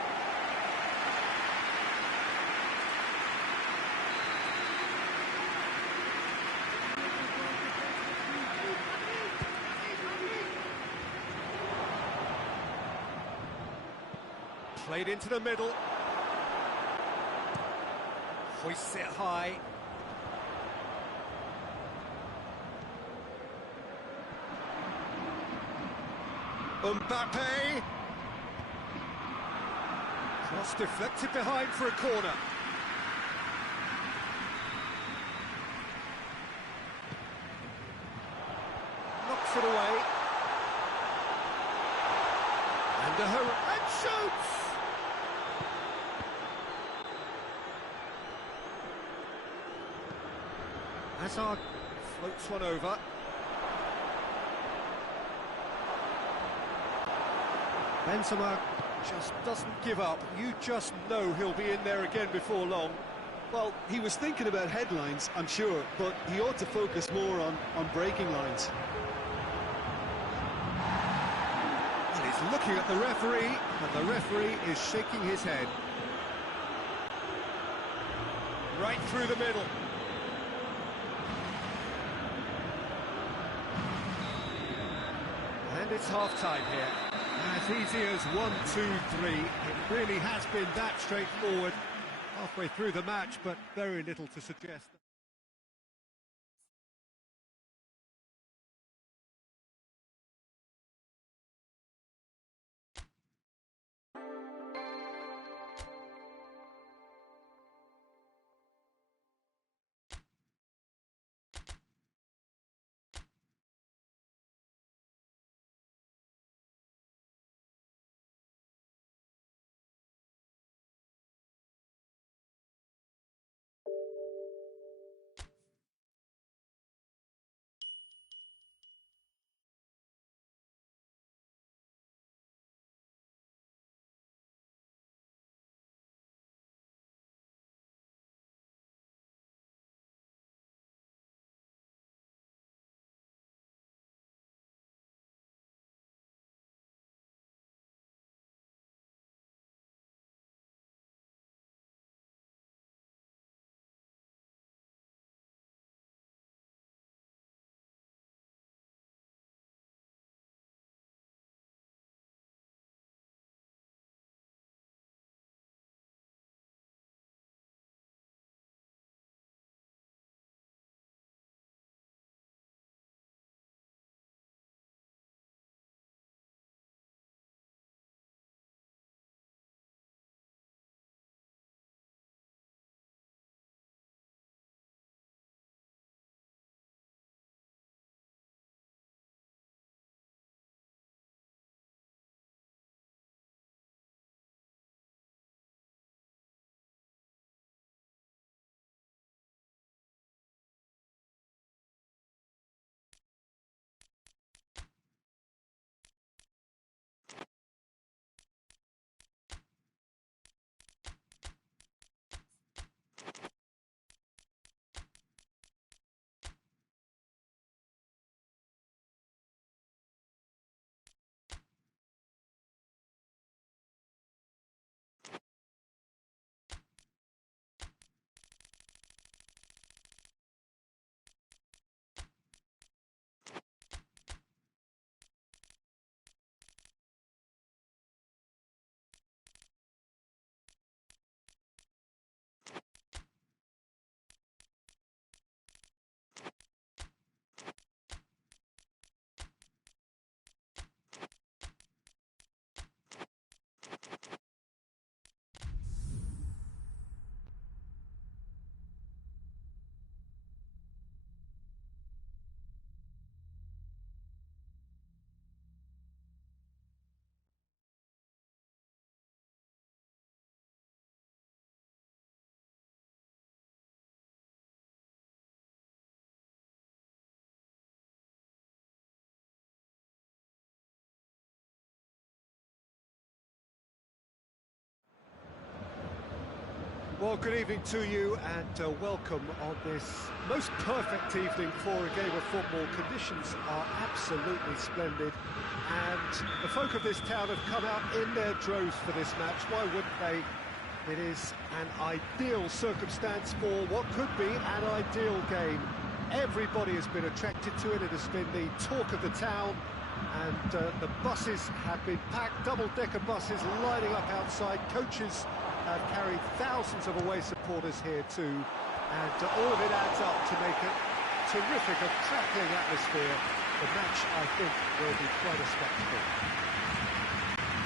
Played into the middle. Hoists it high. Mbappe. Cross deflected behind for a corner. Knocks it away. And shoots! Hazard floats one over. Benzema just doesn't give up. You just know he'll be in there again before long. Well, he was thinking about headlines, I'm sure, but he ought to focus more on breaking lines. And he's looking at the referee, and the referee is shaking his head. Right through the middle. And it's half-time here. As easy as 1, 2, 3. It really has been that straightforward. Halfway through the match, but very little to suggest. Well, good evening to you and welcome on this most perfect evening for a game of football. Conditions are absolutely splendid and the folk of this town have come out in their droves for this match. Why wouldn't they? It is an ideal circumstance for what could be an ideal game. Everybody has been attracted to it. It has been the talk of the town and the buses have been packed, double-decker buses lining up outside. Coaches have carried thousands of away supporters here too, and all of it adds up to make a terrific, attracting atmosphere the match, I think, will be quite a spectacle.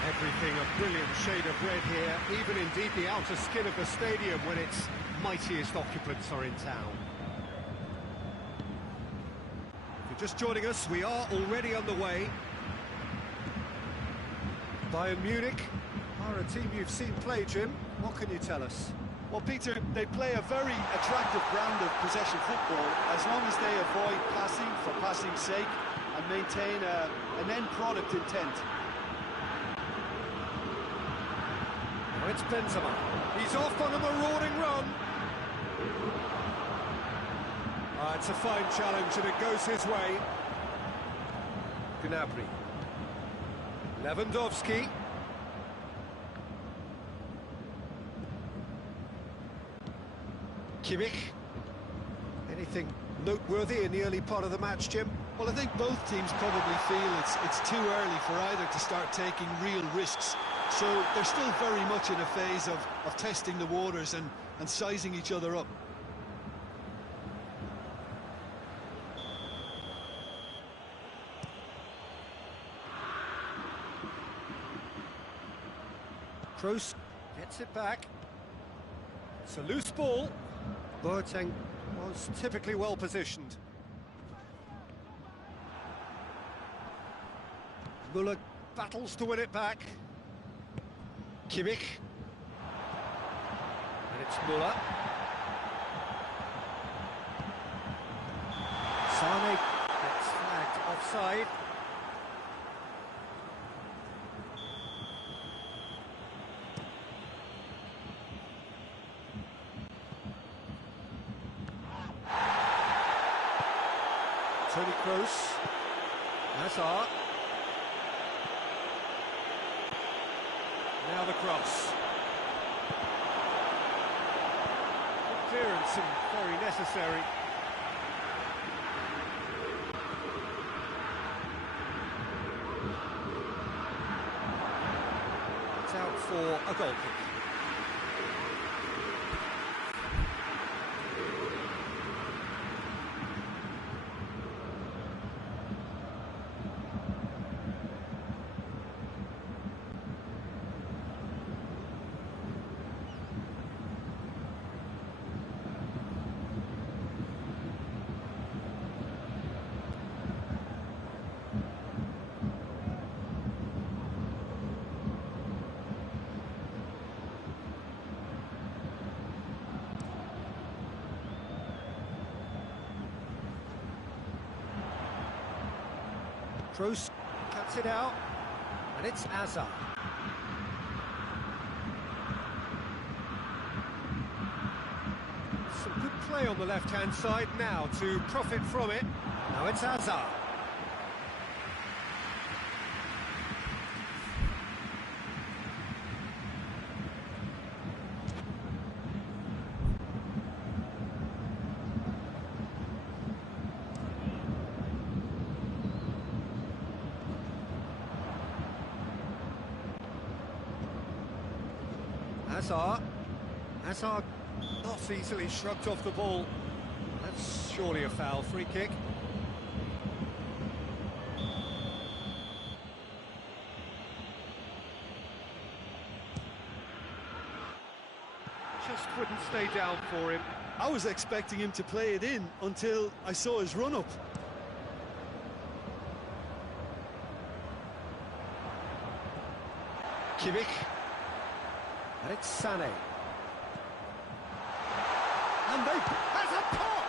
Everything a brilliant shade of red here, even indeed the outer skin of the stadium when its mightiest occupants are in town. If you're just joining us, we are already on the way. Bayern Munich are a team you've seen play, Jim. What can you tell us? Well, Peter, they play a very attractive brand of possession football as long as they avoid passing for passing's sake and maintain an end product intent. Now it's Benzema. He's off on a marauding run. It's a fine challenge and it goes his way. Gnabry. Lewandowski. Kimmich. Anything noteworthy in the early part of the match, Jim? Well, I think both teams probably feel it's too early for either to start taking real risks. So they're still very much in a phase of testing the waters and sizing each other up. Kroos gets it back. It's a loose ball. Boateng was typically well positioned. Müller battles to win it back. Kimmich. And it's Müller. Sane gets flagged offside. Toni Kroos, Hazard, now the cross. Good clearance and very necessary. It's out for a goal kick. Kroos cuts it out, and it's Hazard. Some good play on the left-hand side now to profit from it. Now it's Hazard. Hazard not easily shrugged off the ball. That's surely a foul. Free kick. Just wouldn't stay down for him. I was expecting him to play it in until I saw his run-up. Kimmich. And it's Sane. And they... That's a pop!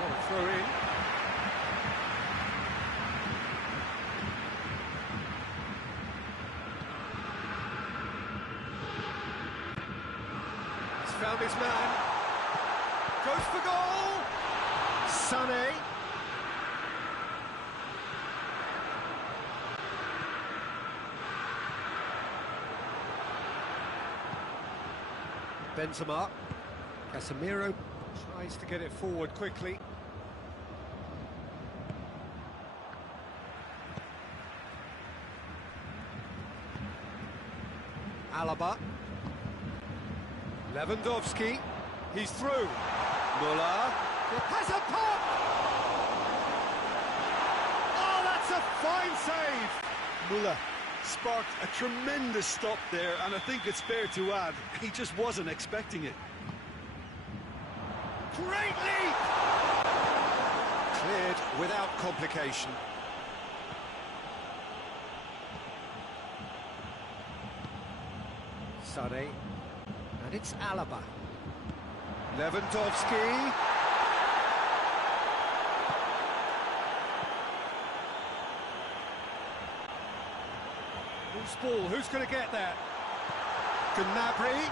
What a throw in. He's found his man. Goes for goal! Sane. Benzema. Casemiro tries to get it forward quickly. Alaba. Lewandowski. He's through. Muller. It has a pop! Oh, that's a fine save! Muller sparked a tremendous stop there, and I think it's fair to add, he just wasn't expecting it. Great leap! Cleared without complication. Sane. And it's Alaba. Lewandowski. Loose ball, who's going to get that? Gnabry.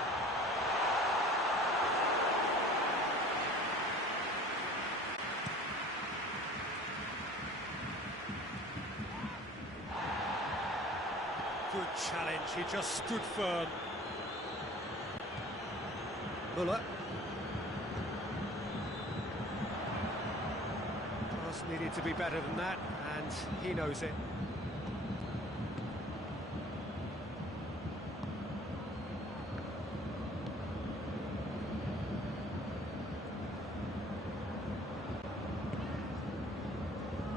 Good challenge, he just stood firm. Muller. Pass needed to be better than that, and he knows it.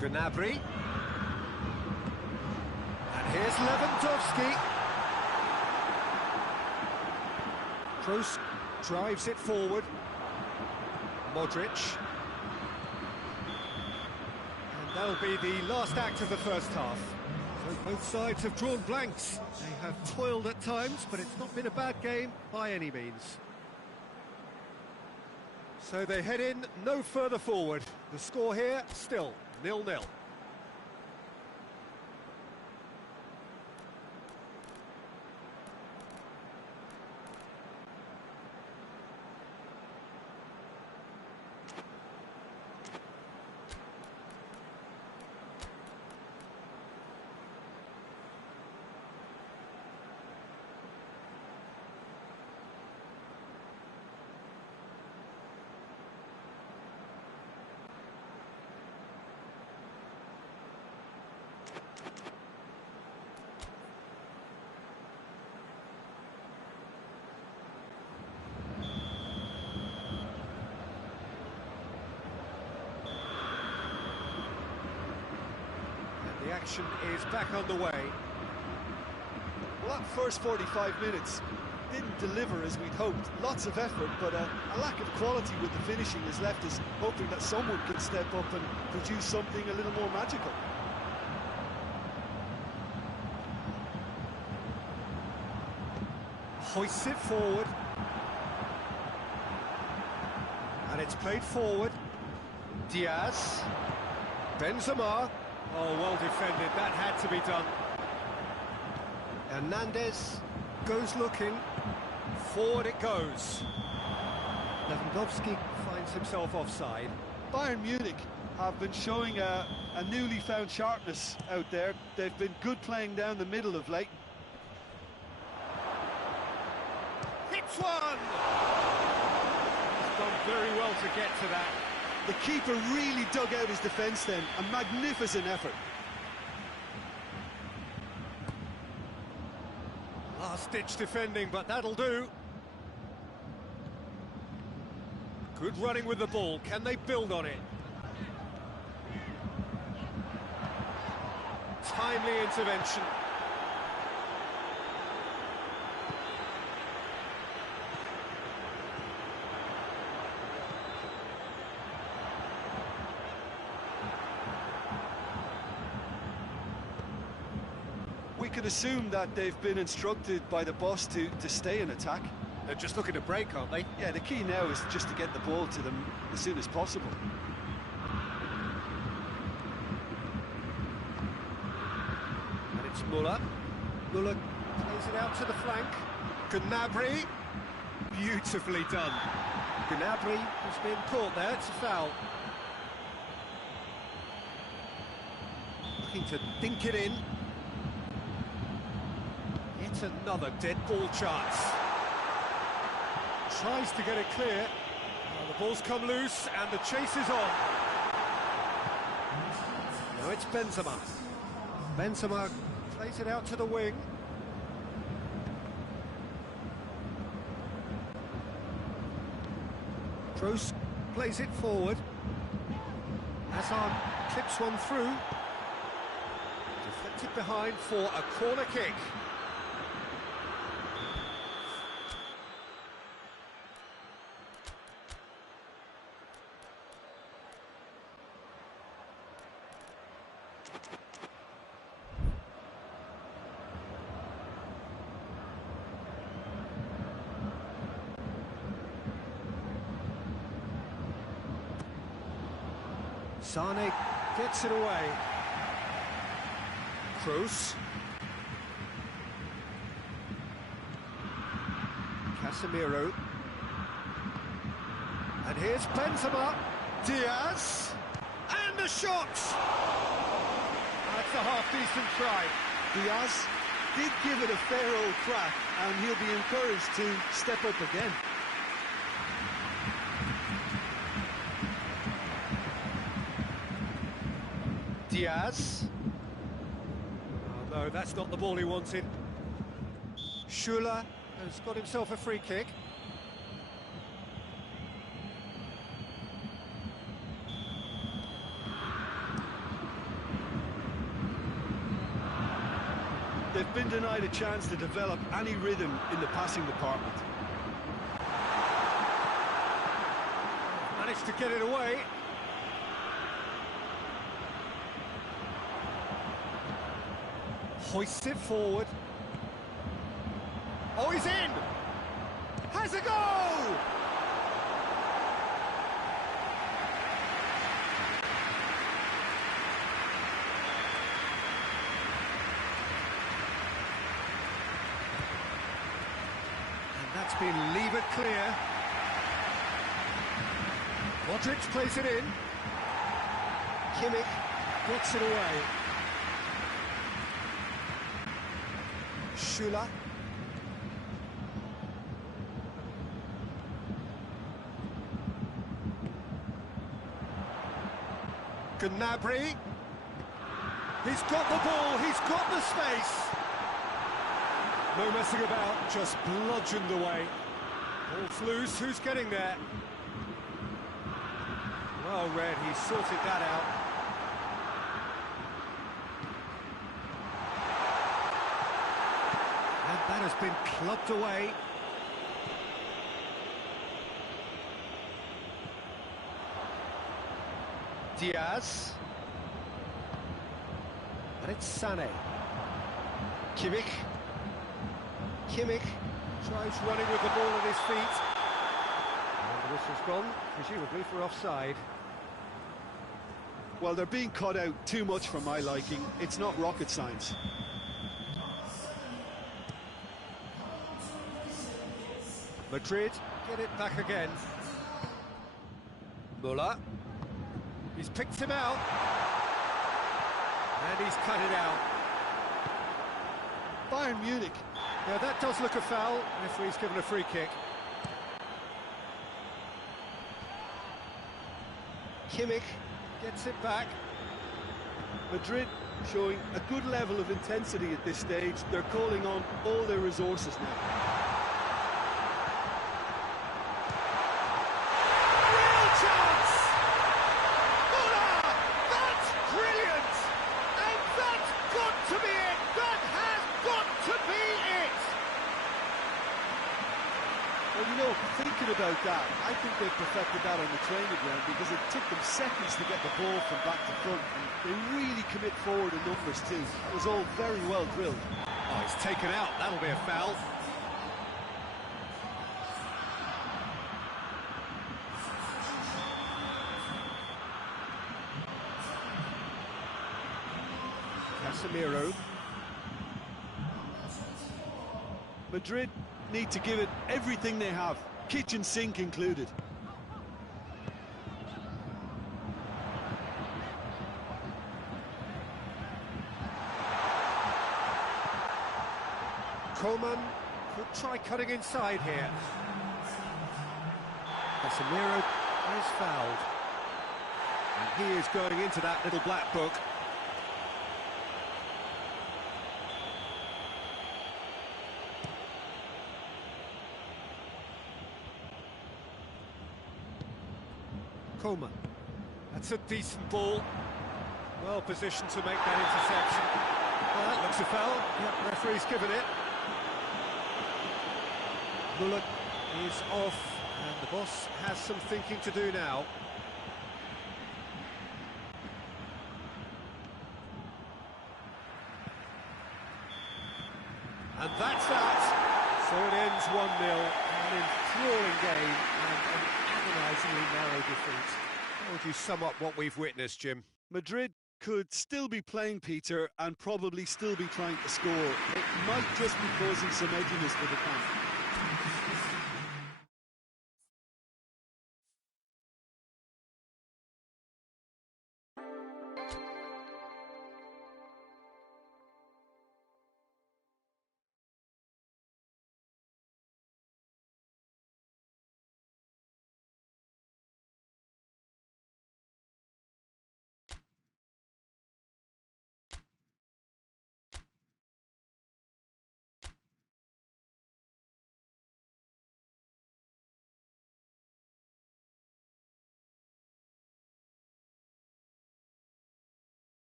Gnabry. And here's Lewandowski. Kroos drives it forward. Modric. And that'll be the last act of the first half. So both sides have drawn blanks. They have toiled at times, but it's not been a bad game by any means. So they head in no further forward. The score here, still 0-0. The action is back on the way. Well, that first 45 minutes didn't deliver as we'd hoped. Lots of effort, but a lack of quality with the finishing has left us hoping that someone can step up and produce something a little more magical. Hoists it forward. And it's played forward. Diaz. Benzema. Oh, well defended. That had to be done. Hernandez goes looking. Forward it goes. Lewandowski finds himself offside. Bayern Munich have been showing a newly found sharpness out there. They've been good playing down the middle of late. Hits one! He's done very well to get to that. The keeper really dug out his defence then. A magnificent effort. Last-ditch defending, but that'll do. Good running with the ball. Can they build on it? Timely intervention. We can assume that they've been instructed by the boss to stay in attack. They're just looking to break, aren't they? Yeah, the key now is just to get the ball to them as soon as possible. And it's Muller. Muller plays it out to the flank. Gnabry. Beautifully done. Gnabry has been caught there. It's a foul. Looking to dink it in. Yet another dead ball chance. Tries to get it clear. Well, the ball's come loose and the chase is on. Now it's Benzema. Benzema plays it out to the wing. Kroos plays it forward. Hazard clips one through. Deflected behind for a corner kick. Sane gets it away. Kroos. Casemiro. And here's Benzema. Diaz. And the shot! That's a half-decent try. Diaz did give it a fair old crack, and he'll be encouraged to step up again. Diaz. Oh, no, that's not the ball he wanted. Chute has got himself a free kick. They've been denied a chance to develop any rhythm in the passing department. Managed to get it away. Hoists it forward. Oh, he's in! Has a goal! And that's been levered clear. Modric plays it in. Kimmich gets it away. Chute. Gnabry. He's got the ball, he's got the space. No messing about, just bludgeoned away. Ball's loose, who's getting there? Well read, he sorted that out. That has been clubbed away. Diaz. And it's Sane. Kimmich. Kimmich tries running with the ball at his feet. And the whistle's gone, presumably for offside. Well, they're being cut out too much for my liking. It's not rocket science. Madrid get it back again. Muller. He's picked him out. And he's cut it out. Bayern Munich. Yeah, that does look a foul. Referee's given a free kick. Kimmich gets it back. Madrid showing a good level of intensity at this stage. They're calling on all their resources now. Well, you know, thinking about that, I think they've perfected that on the training ground because it took them seconds to get the ball from back to front. And they really commit forward in numbers too. It was all very well drilled. Oh, it's taken out. That'll be a foul. Casemiro. Madrid need to give it everything they have, kitchen sink included. Coman could try cutting inside here. Casemiro is fouled. And he is going into that little black book. Coleman. That's a decent ball. Well positioned to make that interception. Well, that looks a foul. Yep, referee's given it. Bullock is off, and the boss has some thinking to do now. And that's that. So it ends 1-0, an enthralling game and an agonisingly narrow defeat. How would you sum up what we've witnessed, Jim? Madrid could still be playing, Peter, and probably still be trying to score. It might just be causing some edginess for the camp.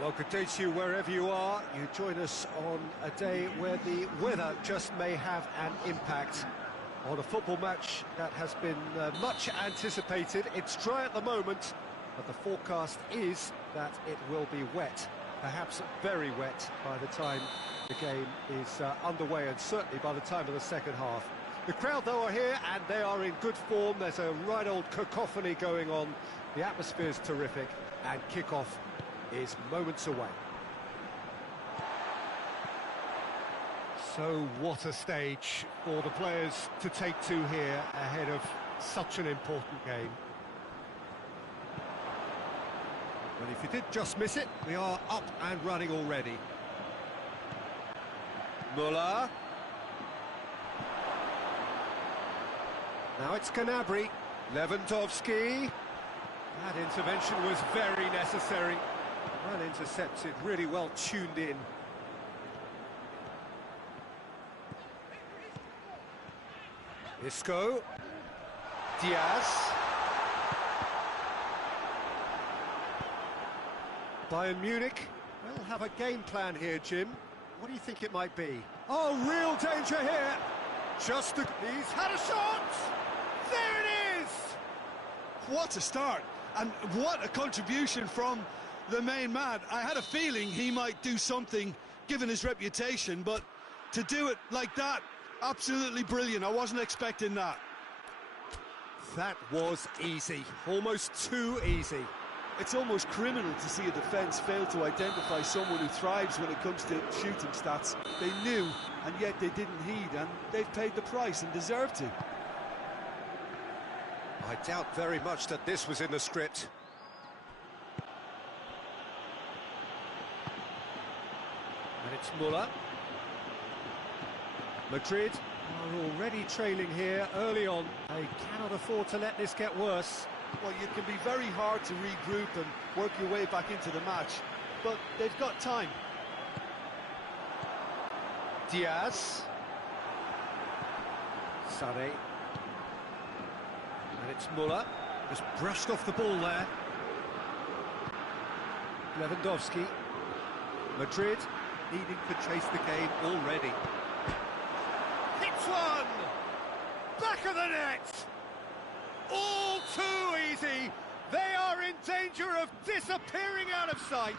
Well, good day to you wherever you are. You join us on a day where the weather just may have an impact on a football match that has been much anticipated. It's dry at the moment, but the forecast is that it will be wet, perhaps very wet by the time the game is underway, and certainly by the time of the second half. The crowd, though, are here, and they are in good form. There's a right old cacophony going on. The atmosphere's terrific, and kick-off is moments away. So what a stage for the players to take to here ahead of such an important game. But if you did just miss it, we are up and running already. Muller. Now it's Gnabry. Lewandowski. That intervention was very necessary. Well intercepted, really well tuned in. Isco. Diaz. Bayern Munich will have a game plan here, Jim. What do you think it might be? Oh, real danger here. He's had a shot. There it is. What a start, and what a contribution from the main man. I had a feeling he might do something, given his reputation, but to do it like that, absolutely brilliant. I wasn't expecting that. That was easy, almost too easy. It's almost criminal to see a defence fail to identify someone who thrives when it comes to shooting stats. They knew, and yet they didn't heed, and they've paid the price and deserve to. I doubt very much that this was in the script. And it's Muller. Madrid are already trailing here early on. They cannot afford to let this get worse. Well, it can be very hard to regroup and work your way back into the match, but they've got time. Diaz. Sarri. And it's Muller. Just brushed off the ball there. Lewandowski. Madrid needing to chase the game already. Hits one! Back of the net! All too easy! They are in danger of disappearing out of sight!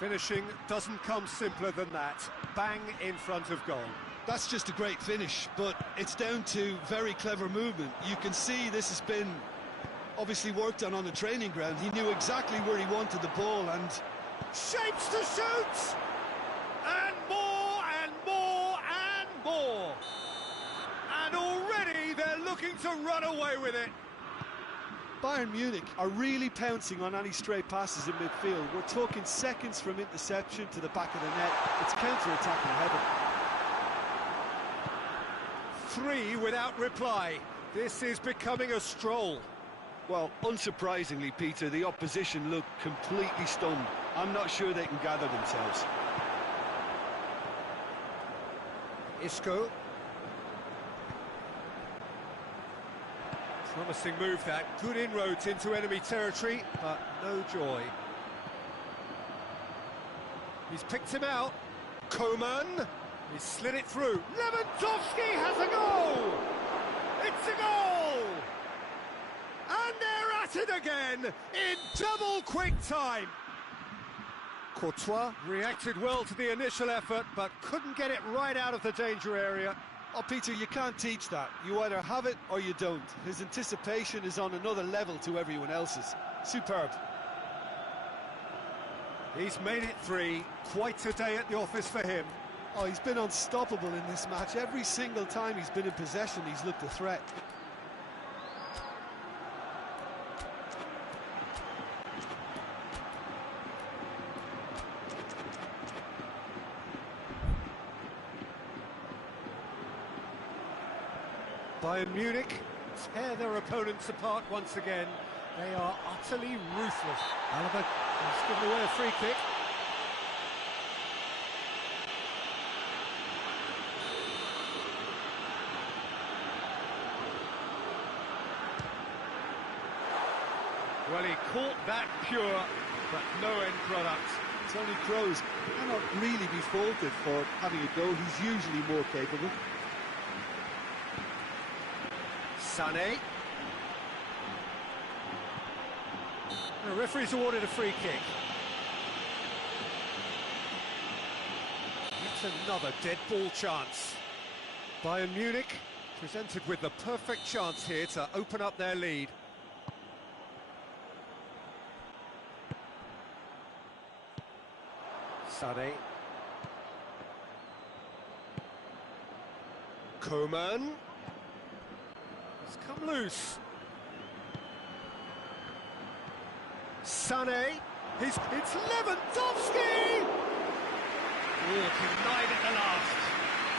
Finishing doesn't come simpler than that. Bang in front of goal. That's just a great finish, but it's down to very clever movement. You can see this has been obviously worked on the training ground. He knew exactly where he wanted the ball and... Shapes to shoot! And more and more and more! And already they're looking to run away with it. Bayern Munich are really pouncing on any stray passes in midfield. We're talking seconds from interception to the back of the net. It's counter-attacking heaven. 3 without reply. This is becoming a stroll. Well, unsurprisingly, Peter, the opposition look completely stunned. I'm not sure they can gather themselves. Isco. Promising move that. Good inroads into enemy territory, but no joy. He's picked him out. Coman. He's slid it through. Lewandowski has a goal! It's a goal! And they're at it again in double quick time. Courtois reacted well to the initial effort, but couldn't get it right out of the danger area. Oh, Peter, you can't teach that. You either have it or you don't. His anticipation is on another level to everyone else's. Superb. He's made it 3. Quite a day at the office for him. Oh, he's been unstoppable in this match. Every single time he's been in possession, he's looked a threat. Bayern Munich tear their opponents apart once again. They are utterly ruthless. Alaba has given away a free kick. Well, he caught that pure, but no end product. Tony Kroos cannot really be faulted for having a go. He's usually more capable. Sané. The referee's awarded a free kick. It's another dead ball chance. Bayern Munich presented with the perfect chance here to open up their lead. Sané. Coman. It's come loose. Sané. It's Lewandowski! Oh, denied at the last.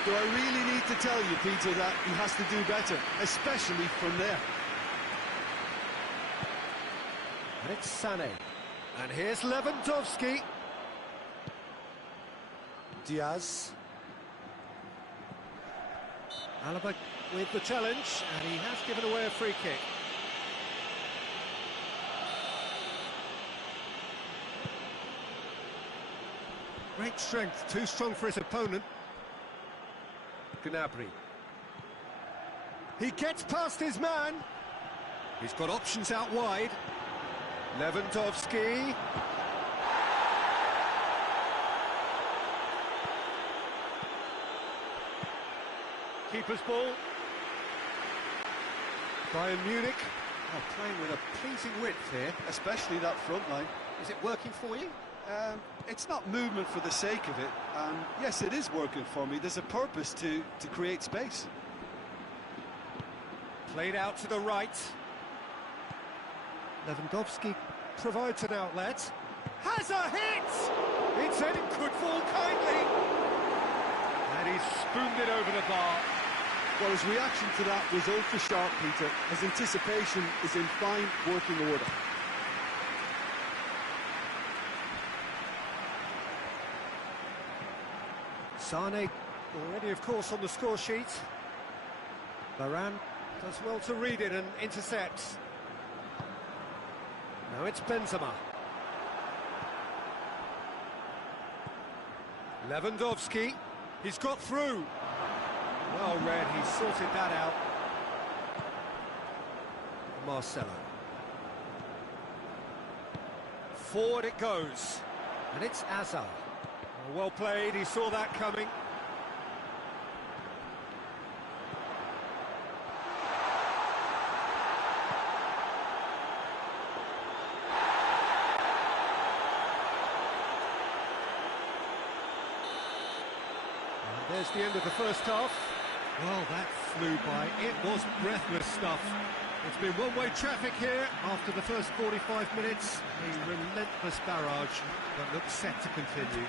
Do I really need to tell you, Peter, that he has to do better, especially from there? And it's Sané. And here's Lewandowski. Diaz. Alaba with the challenge, and he has given away a free kick. Great strength, too strong for his opponent. Gnabry. He gets past his man. He's got options out wide. Lewandowski. Keeper's ball. Bayern Munich. Oh, playing with a pleasing width here. Especially that front line. Is it working for you? It's not movement for the sake of it, and yes, it is working for me. There's a purpose to create space. Played out to the right. Lewandowski provides an outlet. Has a hit! It said it could fall kindly. And he's spooned it over the bar. Well, his reaction to that was ultra sharp, Peter. His anticipation is in fine working order. Sane already, of course, on the score sheet. Varane does well to read it and intercepts. Now it's Benzema. Lewandowski, he's got through. Well read, he sorted that out. Marcelo. Forward it goes, and it's Hazard. Well played, he saw that coming. And there's the end of the first half. Well, that flew by. It was breathless stuff. It's been one-way traffic here after the first 45 minutes. A relentless barrage that looks set to continue.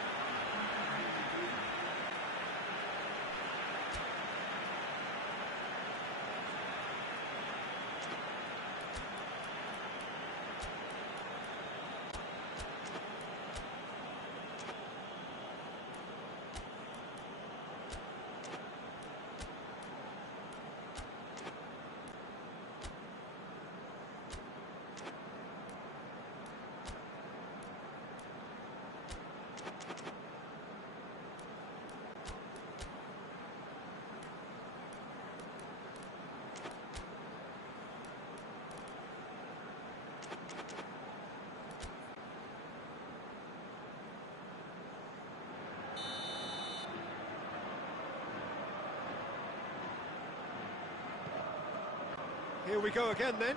Here we go again then.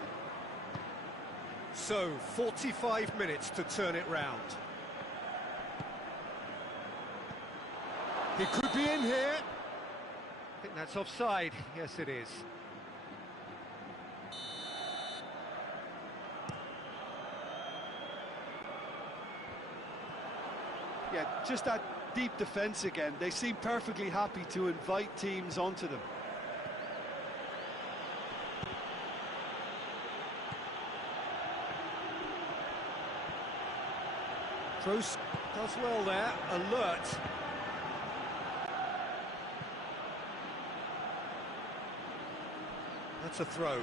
So, 45 minutes to turn it round. He could be in here. I think that's offside. Yes, it is. Yeah, just that deep defence again. They seem perfectly happy to invite teams onto them. Kroos does well there, alert. That's a throw.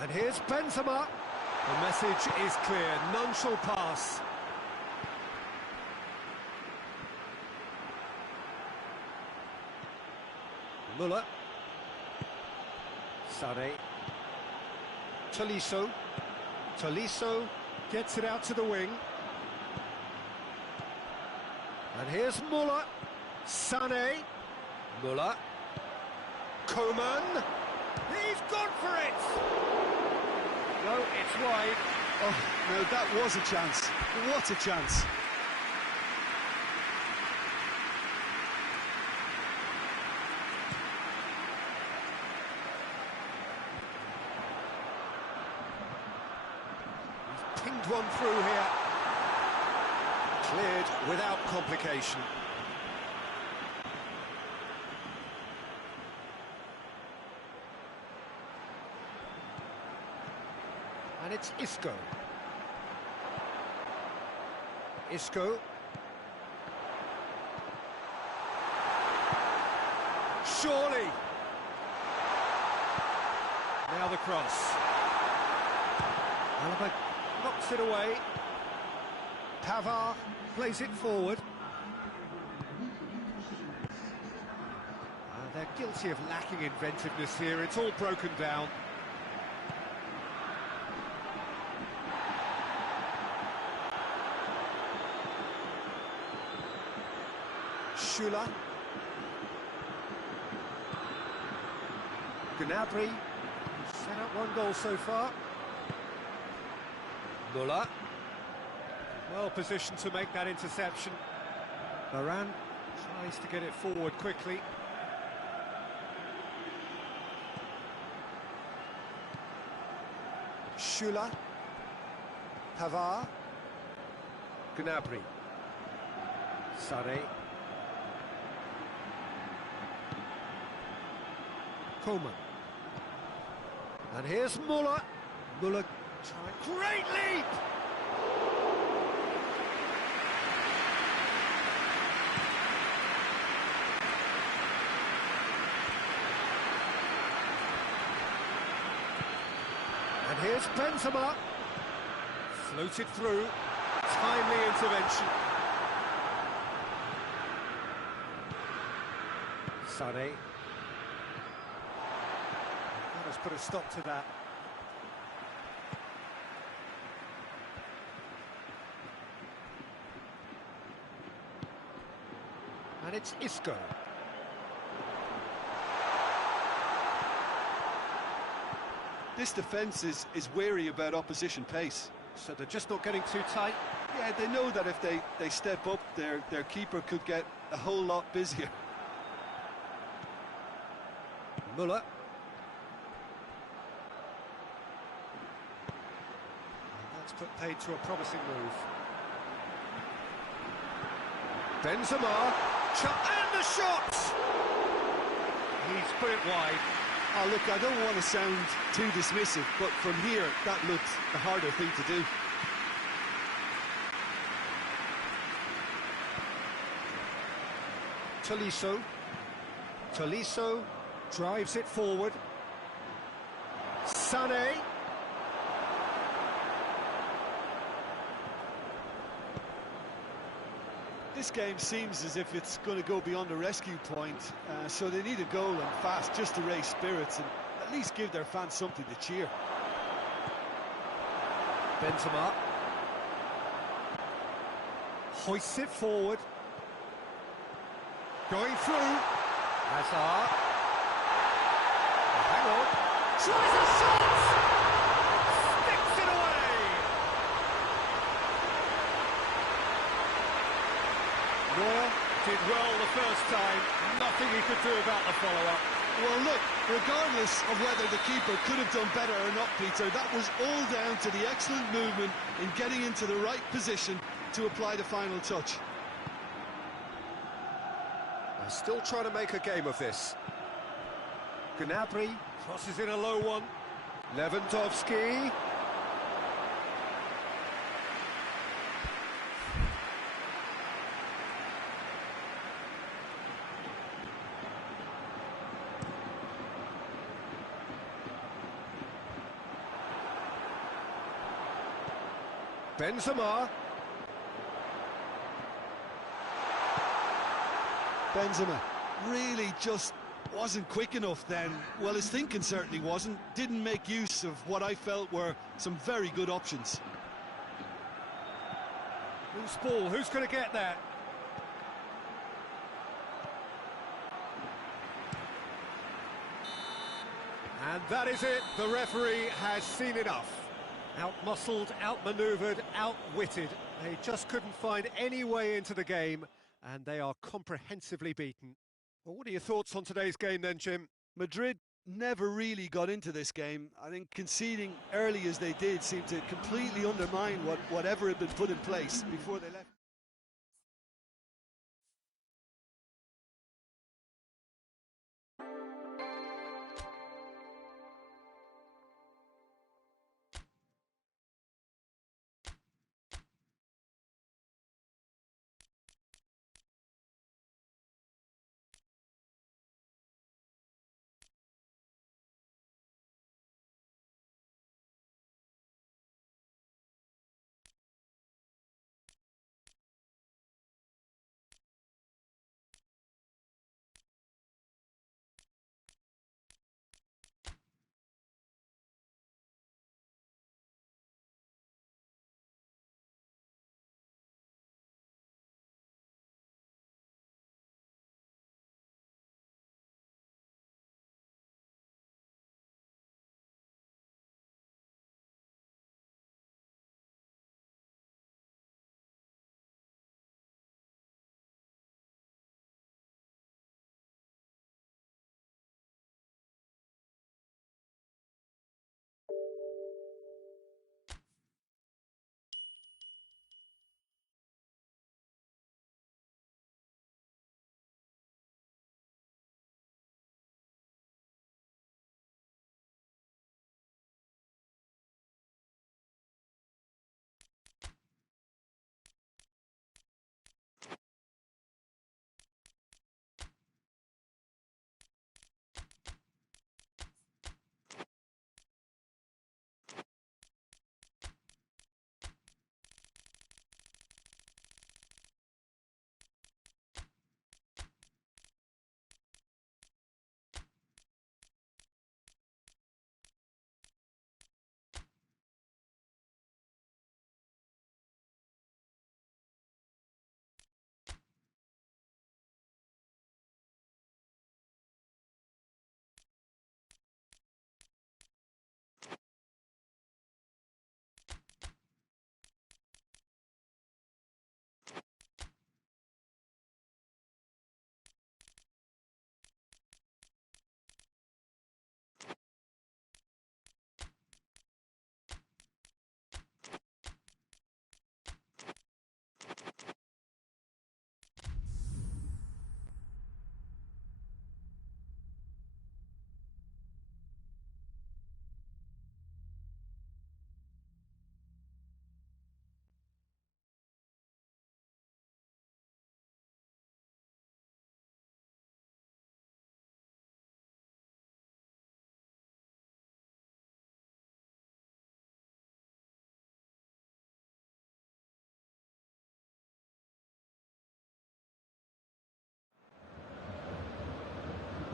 And here's Benzema. The message is clear, none shall pass. Muller. Sane. Tolisso. Tolisso gets it out to the wing. And here's Muller. Sane. Muller. Coman. He's gone for it! No, it's wide. Oh, no, that was a chance. What a chance. Pinged one through here. Cleared without complication. And it's Isco. Isco. Surely. Now the cross. Alaba knocks it away. Pavard plays it forward. They're guilty of lacking inventiveness here. It's all broken down. Schüller. Gnabry. Set up one goal so far. Müller. Well positioned to make that interception. Varane tries to get it forward quickly. Schüller. Pavard. Gnabry. Sarri. Coman. And here's Müller. Müller trying. Great leap! And here's Benzema. Floated through. Timely intervention. Sarri. That has put a stop to that. And it's Isco. This defence is wary about opposition pace. So they're just not getting too tight. Yeah, they know that if they step up, their keeper could get a whole lot busier. Müller. And that's put paid to a promising move. Benzema. And the shot! He's put it wide. Oh, look, I don't want to sound too dismissive, but from here, that looked the harder thing to do. Tolisso. Tolisso drives it forward. Sané. This game seems as if it's going to go beyond the rescue point, so they need a goal and fast just to raise spirits and at least give their fans something to cheer. Benzema hoists it forward. Going through. Hazard. Hang on. Tries a shot! Sticks it away! Neuer did well the first time. Nothing he could do about the follow-up. Well, look, regardless of whether the keeper could have done better or not, Peter, that was all down to the excellent movement in getting into the right position to apply the final touch. They're still trying to make a game of this. Gnabry crosses in a low one. Lewandowski. Benzema. Benzema really just wasn't quick enough then. Well, his thinking certainly wasn't. Didn't make use of what I felt were some very good options. Loose ball, who's going to get that? And that is it. The referee has seen enough. Out-muscled, out-manoeuvred, outwitted. They just couldn't find any way into the game, and they are comprehensively beaten. Well, what are your thoughts on today's game then, Jim? Madrid never really got into this game. I think conceding early as they did seemed to completely undermine whatever had been put in place before they left.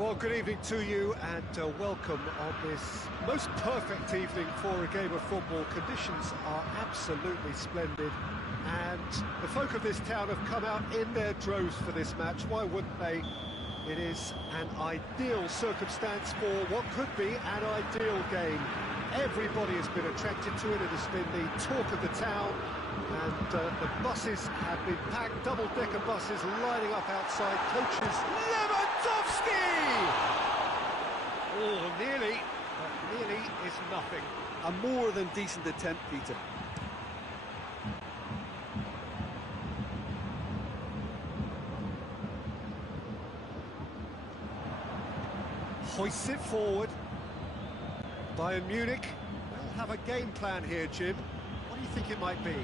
Well, good evening to you and welcome on this most perfect evening for a game of football. Conditions are absolutely splendid and the folk of this town have come out in their droves for this match. Why wouldn't they? It is an ideal circumstance for what could be an ideal game. Everybody has been attracted to it. It has been the talk of the town, and the buses have been packed, double-decker buses lining up outside. Coaches, Lewandowski! Oh, nearly, but nearly is nothing. A more than decent attempt, Peter. Hoists it forward. Bayern Munich will have a game plan here, Jim. What do you think it might be?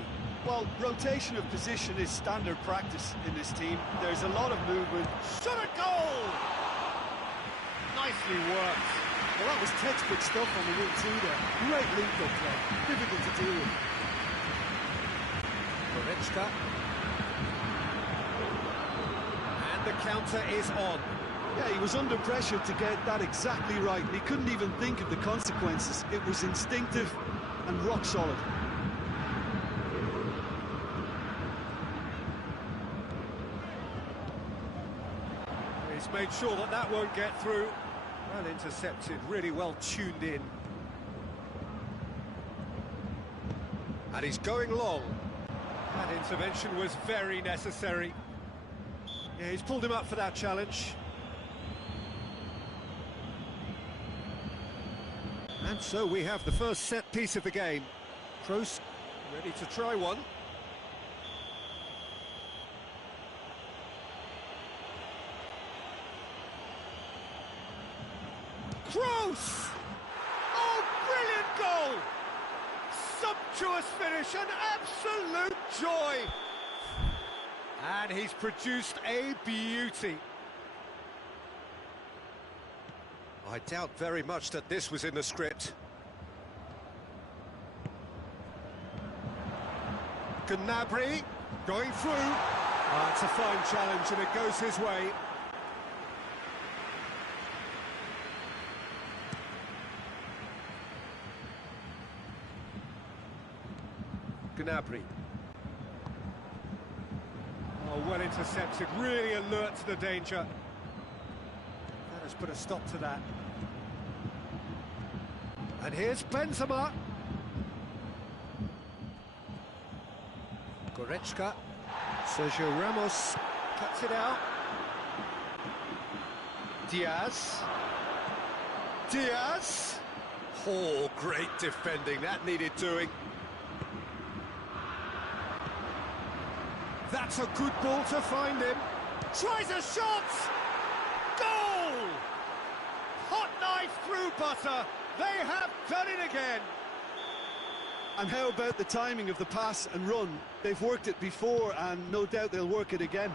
Well, rotation of position is standard practice in this team. There's a lot of movement. Shot a goal! Nicely worked. Well, that was textbook stuff on the 1-2 there. Great link-up play. Difficult to deal with. Goretzka. And the counter is on. Yeah, he was under pressure to get that exactly right. He couldn't even think of the consequences. It was instinctive and rock solid. He's made sure that that won't get through. Well intercepted, really well tuned in. And he's going long. That intervention was very necessary. Yeah, he's pulled him up for that challenge. And so we have the first set piece of the game. Kroos ready to try one. Kroos! Oh, brilliant goal! Sumptuous finish, an absolute joy! And he's produced a beauty. I doubt very much that this was in the script. Gnabry going through. It's a fine challenge and it goes his way. Gnabry. Oh, well intercepted, really alert to the danger. That has put a stop to that. And here's Benzema. Goretzka. Sergio Ramos cuts it out. Diaz. Diaz. Oh, great defending. That needed doing. That's a good ball to find him. Tries a shot! Goal! Hot knife through butter. They have done it again. And how about the timing of the pass and run? They've worked it before and no doubt they'll work it again.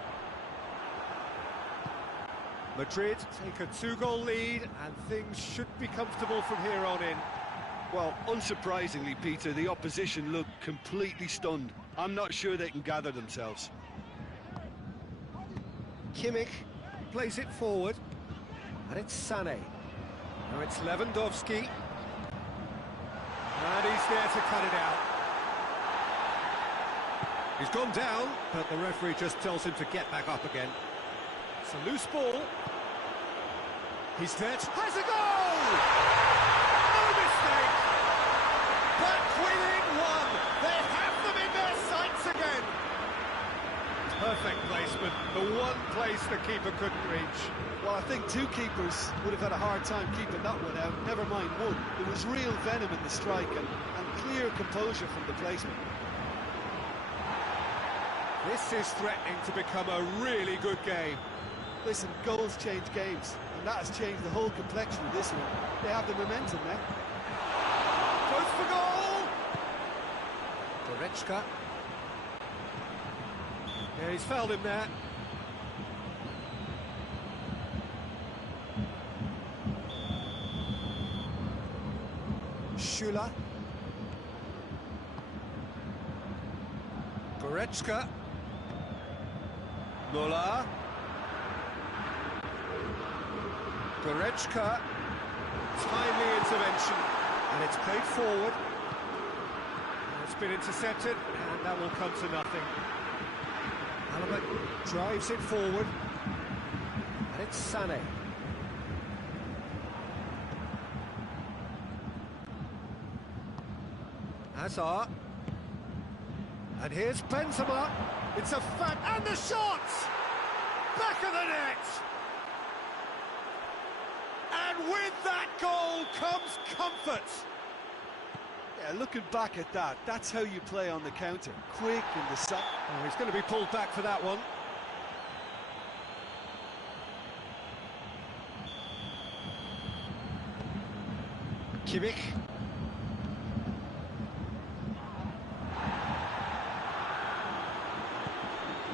Madrid take a 2-goal lead and things should be comfortable from here on in. Well, unsurprisingly, Peter, the opposition look completely stunned. I'm not sure they can gather themselves. Kimmich plays it forward, and it's Sané. Now it's Lewandowski. And he's there to cut it out. He's gone down, but the referee just tells him to get back up again. It's a loose ball. He's there, has a goal! No mistake! Back within one! They have them in their sights again! Perfect placement, the one place the keeper couldn't reach. Well, I think two keepers would have had a hard time keeping that one out, never mind one. There was real venom in the strike and clear composure from the placement. This is threatening to become a really good game. Listen, goals change games, and that has changed the whole complexion of this one. They have the momentum now. Goes for goal! Goretzka. Yeah, he's fouled him there. Schüller. Goretzka. Müller. Goretzka, timely intervention, and it's played forward. It's been intercepted, and that will come to nothing. Alaba drives it forward, and it's Sané. Hazard. And here's Benzema. It's a fat... And the shot! Back of the net! And with that goal comes comfort. Yeah, looking back at that, that's how you play on the counter. Quick and decisive. Oh, he's going to be pulled back for that one. Kimmich.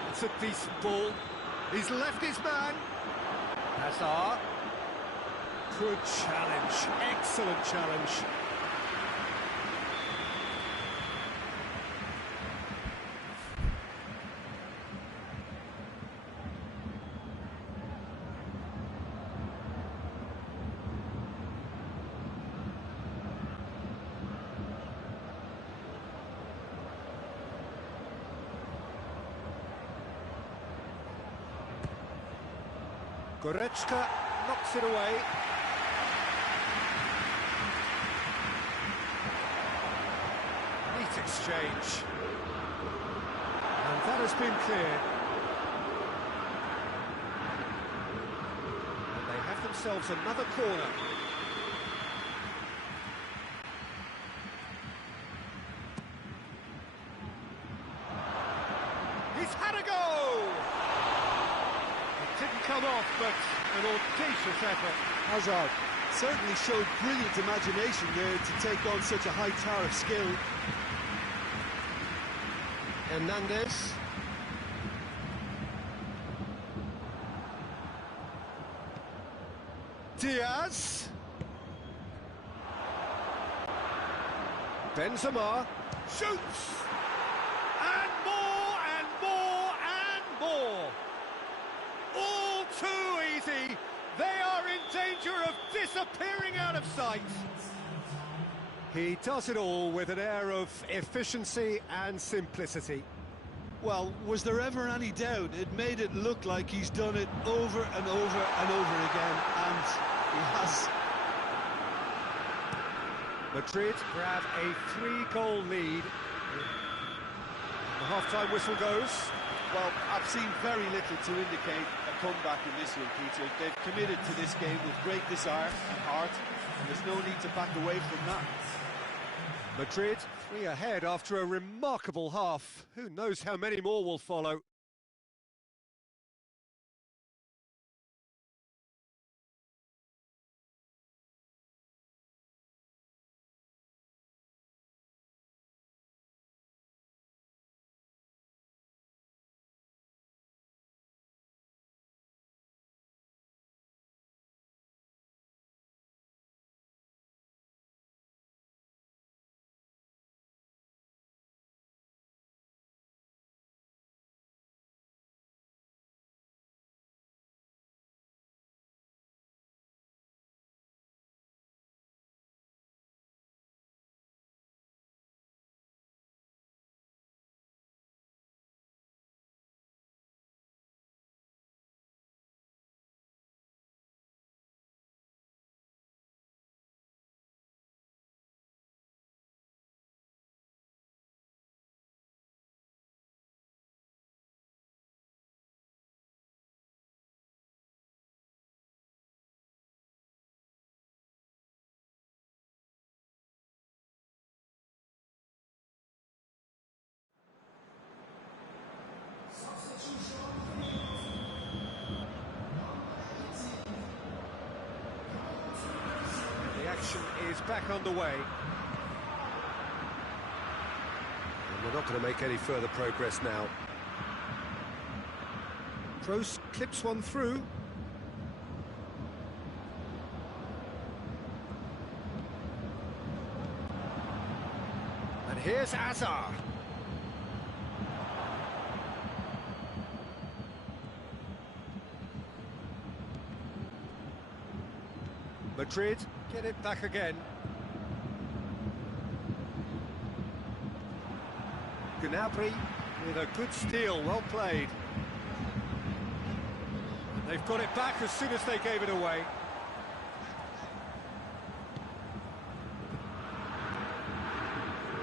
It's a decent ball. He's left his man. Hazard. Good challenge. Excellent challenge. Goretzka knocks it away. Neat exchange. And that has been cleared. And they have themselves another corner. He's had a go! Didn't come off, but an audacious effort. Hazard certainly showed brilliant imagination there to take on such a high tower of skill. Hernandez. Diaz. Benzema. Shoots! And more, and more, and more! All too easy. They are in danger of disappearing out of sight. He does it all with an air of efficiency and simplicity. Well, was there ever any doubt? It made it look like he's done it over and over and over again, and he has. Madrid grab a 3-goal lead. The half-time whistle goes. Well, I've seen very little to indicate a comeback in this one, Peter. They've committed to this game with great desire and heart, and there's no need to back away from that. Madrid 3 ahead after a remarkable half. Who knows how many more will follow. Action is back underway. And we're not going to make any further progress now. Kroos clips one through. And here's Hazard. Madrid get it back again. Gnabry with a good steal, well played. They've got it back as soon as they gave it away.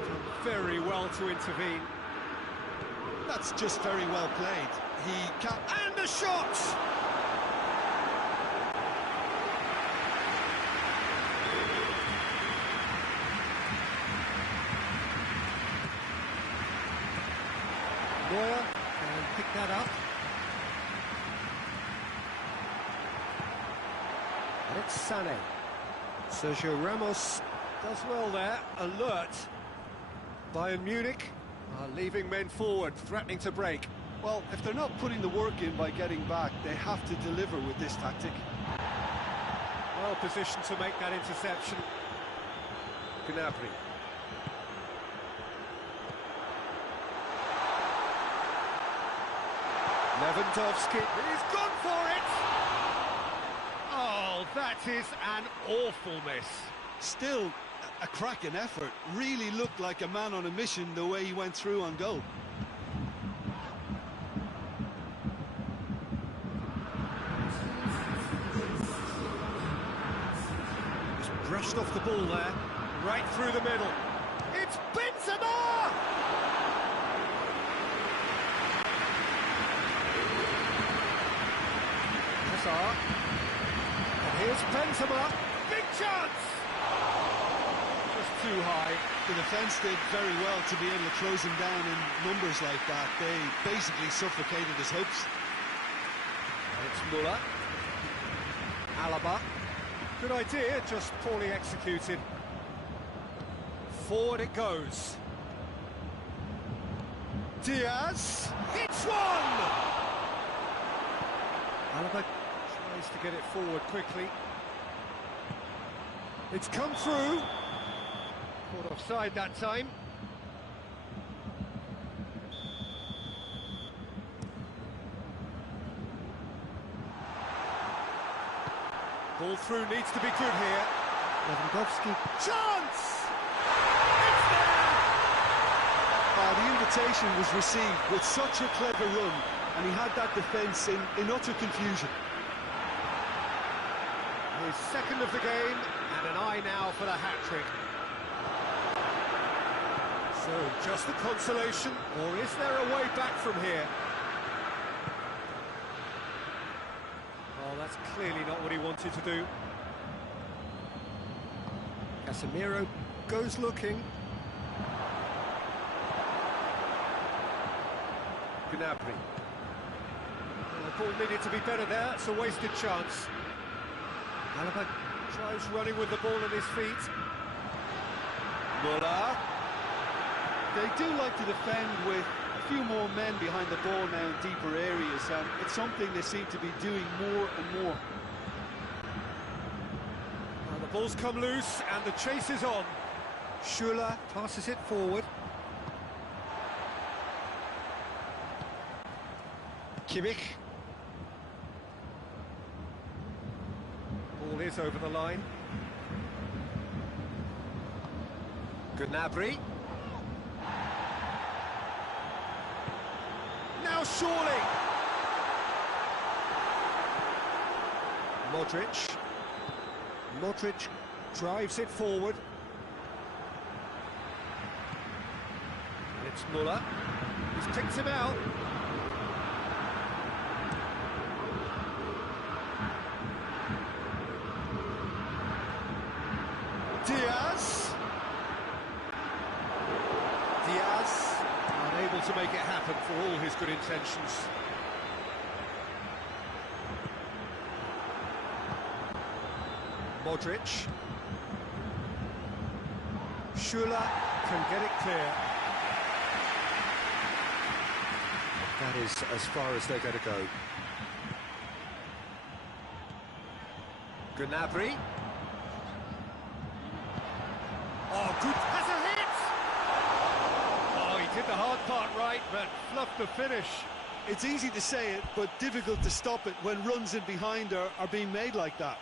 Done very well to intervene. That's just very well played. He can't... And the shot! Neuer can pick that up. And it's Sané. Sergio Ramos does well there, alert. Bayern Munich are leaving men forward, threatening to break. Well, if they're not putting the work in by getting back, they have to deliver with this tactic. Well positioned to make that interception. Gnabry. Lewandowski, he's gone for it! Oh, that is an awful miss. Still, a cracking effort. Really looked like a man on a mission the way he went through on goal. Just brushed off the ball there, right through the middle. It's Benzema! And here's Benzema, big chance! Just too high. The defence did very well to be able to close him down in numbers like that. They basically suffocated his hopes. And it's Müller. Alaba. Good idea, just poorly executed. Forward it goes. Diaz hits one! Alaba tries to get it forward quickly. It's come through. Caught offside that time. Ball through needs to be good here. Lewandowski. Chance! It's there! The invitation was received with such a clever run, and he had that defence in utter confusion. His second of the game, and an eye now for the hat-trick. So, just the consolation, or is there a way back from here? Oh, that's clearly not what he wanted to do. Casemiro goes looking. Gnabry. The ball needed to be better there, it's a wasted chance. Alaba tries running with the ball at his feet. Müller. They do like to defend with a few more men behind the ball now in deeper areas, and it's something they seem to be doing more and more. Well, the ball's come loose and the chase is on. Schürrle passes it forward. Kimmich. Ball is over the line. Gnabry. Now surely. Modric. Modric drives it forward. And it's Müller. He's picked him out. Diaz. Diaz unable to make it happen for all his good intentions. Modric. Schürrle can get it clear. That is as far as they're going to go. Gnabry. Oh, good. Has a hit! Oh, he did the hard part right, but fluffed the finish. It's easy to say it, but difficult to stop it when runs in behind are being made like that.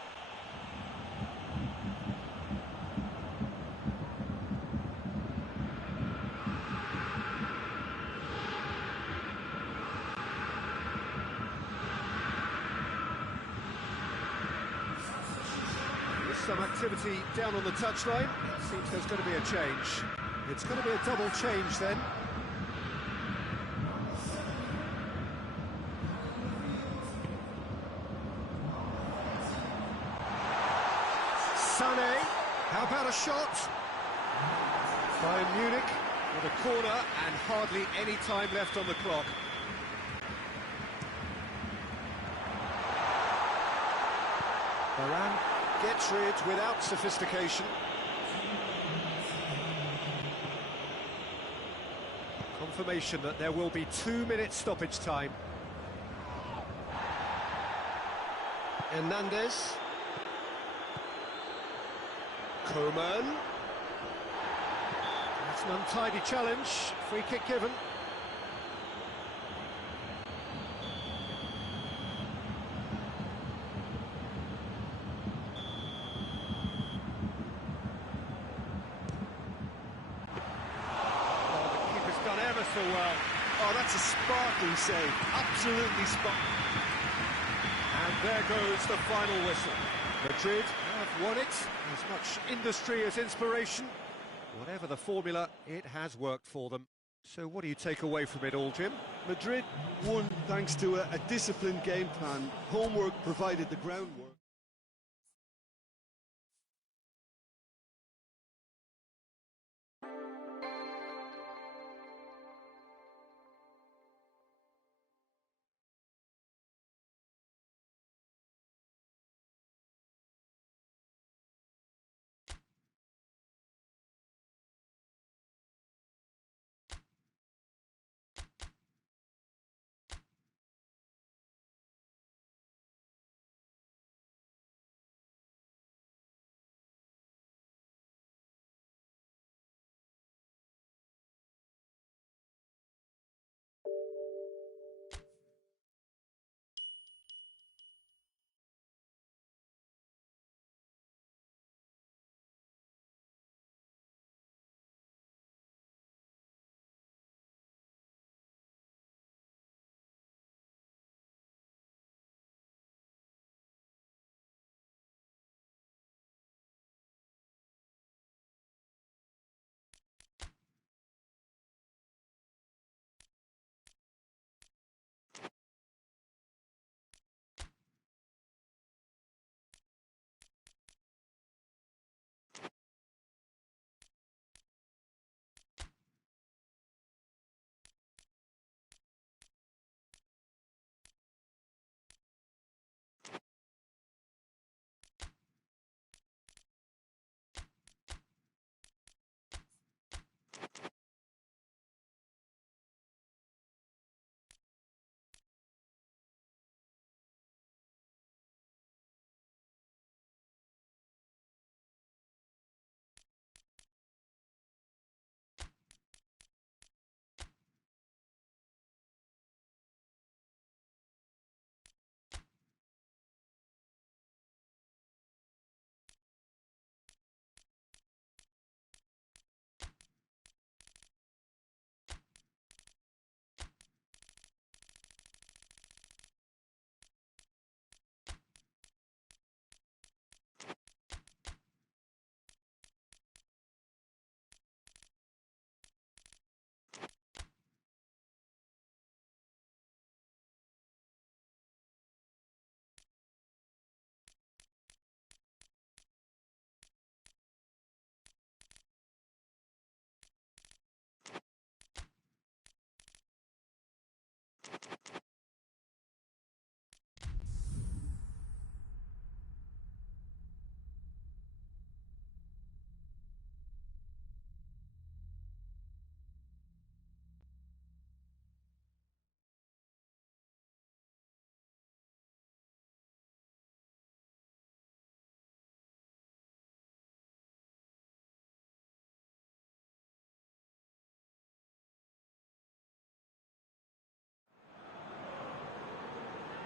some activity down on the touchline. It seems there's going to be a change. It's going to be a double change then. Sané, how about a shot? Bayern Munich with a corner and hardly any time left on the clock. Varane gets rid without sophistication. Confirmation that there will be 2-minute stoppage time. Hernandez. Coman. That's an untidy challenge. Free kick given. So well. Oh, that's a sparkling save. Absolutely sparkling. And there goes the final whistle. Madrid have won it. As much industry as inspiration. Whatever the formula, it has worked for them. So what do you take away from it all, Jim? Madrid won thanks to a disciplined game plan. Homework provided the groundwork.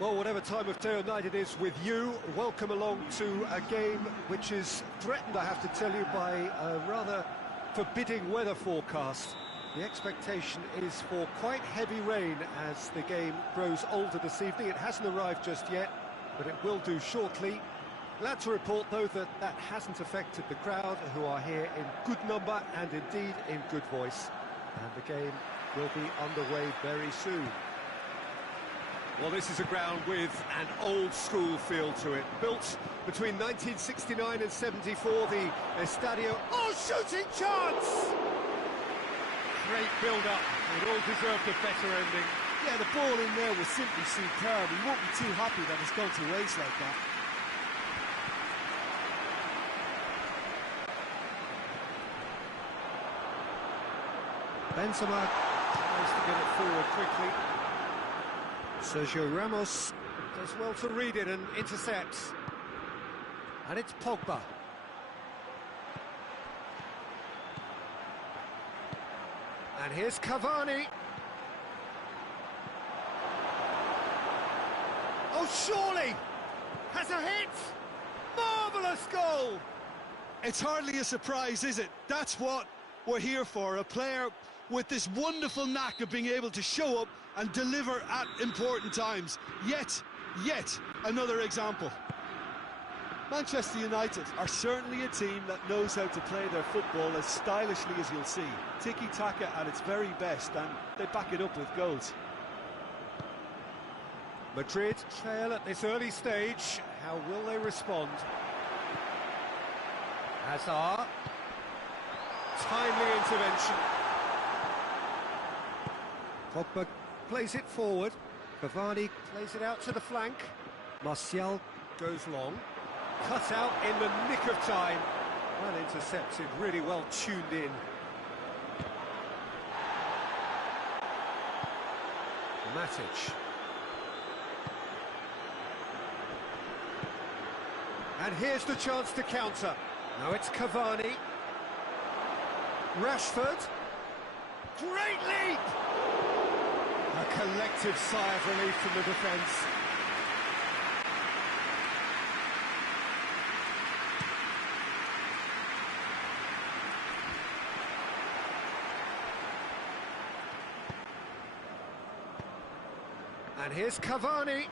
Well, whatever time of day or night it is with you, welcome along to a game which is threatened, I have to tell you, by a rather forbidding weather forecast. The expectation is for quite heavy rain as the game grows older this evening. It hasn't arrived just yet, but it will do shortly. Glad to report, though, that that hasn't affected the crowd, who are here in good number and indeed in good voice. And the game will be underway very soon. Well, this is a ground with an old-school feel to it. Built between 1969 and 74, the Estadio... Oh, shooting chance! Great build-up. It all deserved a better ending. Yeah, the ball in there was simply superb. We won't be too happy that it's gone to waste like that. Benzema tries to get it forward quickly. Sergio Ramos does well to read it and intercepts. And it's Pogba. And here's Cavani. Oh, surely! Has a hit! Marvellous goal! It's hardly a surprise, is it? That's what we're here for, a player with this wonderful knack of being able to show up and deliver at important times. Yet another example. Manchester United are certainly a team that knows how to play their football as stylishly as you'll see. Tiki-taka at its very best, and they back it up with goals. Madrid trail at this early stage. How will they respond? Hazard. Timely intervention. Pogba plays it forward. Cavani plays it out to the flank. Martial goes long. Cut out in the nick of time. Well intercepted, really well tuned in. Matic. And here's the chance to counter. Now it's Cavani. Rashford. Great leap! A collective sigh of relief from the defence. And here's Cavani.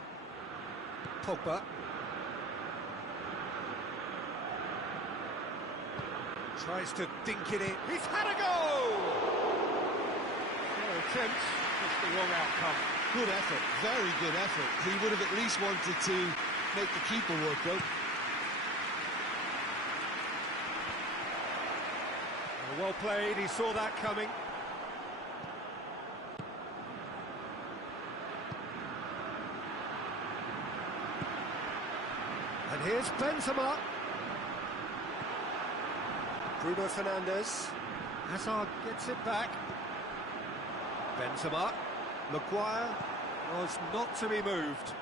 Pogba. Tries to dink it in. He's had a go! No attempt, just the wrong outcome. Good effort, very good effort. He would have at least wanted to make the keeper work, though. Well played, he saw that coming. And here's Benzema. Bruno Fernandes. Hazard gets it back. Benzema. Maguire was not to be moved.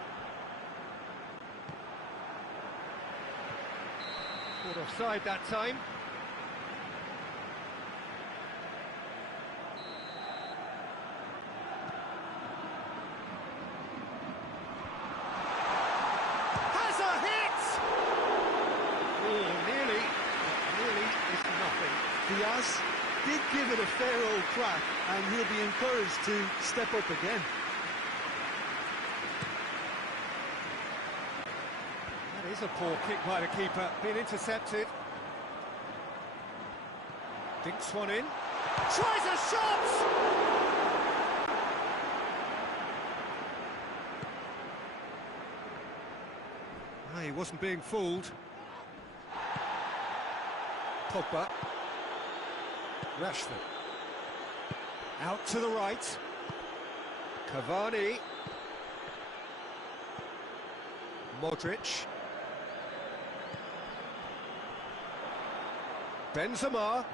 Caught offside that time. Has a hit! Oh, nearly. Nearly is nothing. Diaz did give it a fair old crack, and he'll be encouraged to step up again. That is a poor kick by the keeper, been intercepted. Dinks one in. Tries a shot! Ah, he wasn't being fooled. Pogba. Rashford. Out to the right. Cavani. Modric. Benzema.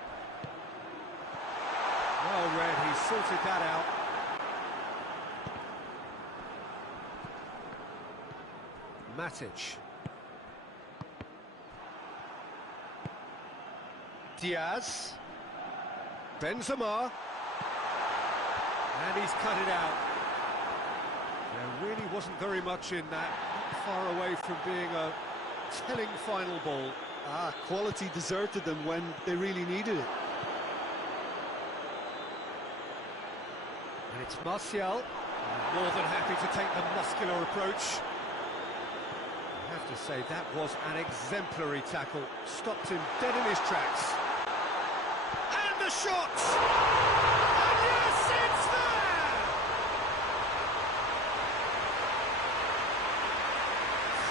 Well read, he sorted that out. Matic. Diaz. Benzema. And he's cut it out. There really wasn't very much in that, not far away from being a telling final ball. Ah, quality deserted them when they really needed it. And it's Martial, more than happy to take the muscular approach. I have to say, that was an exemplary tackle. Stopped him dead in his tracks. And the shot! And yes, it's there!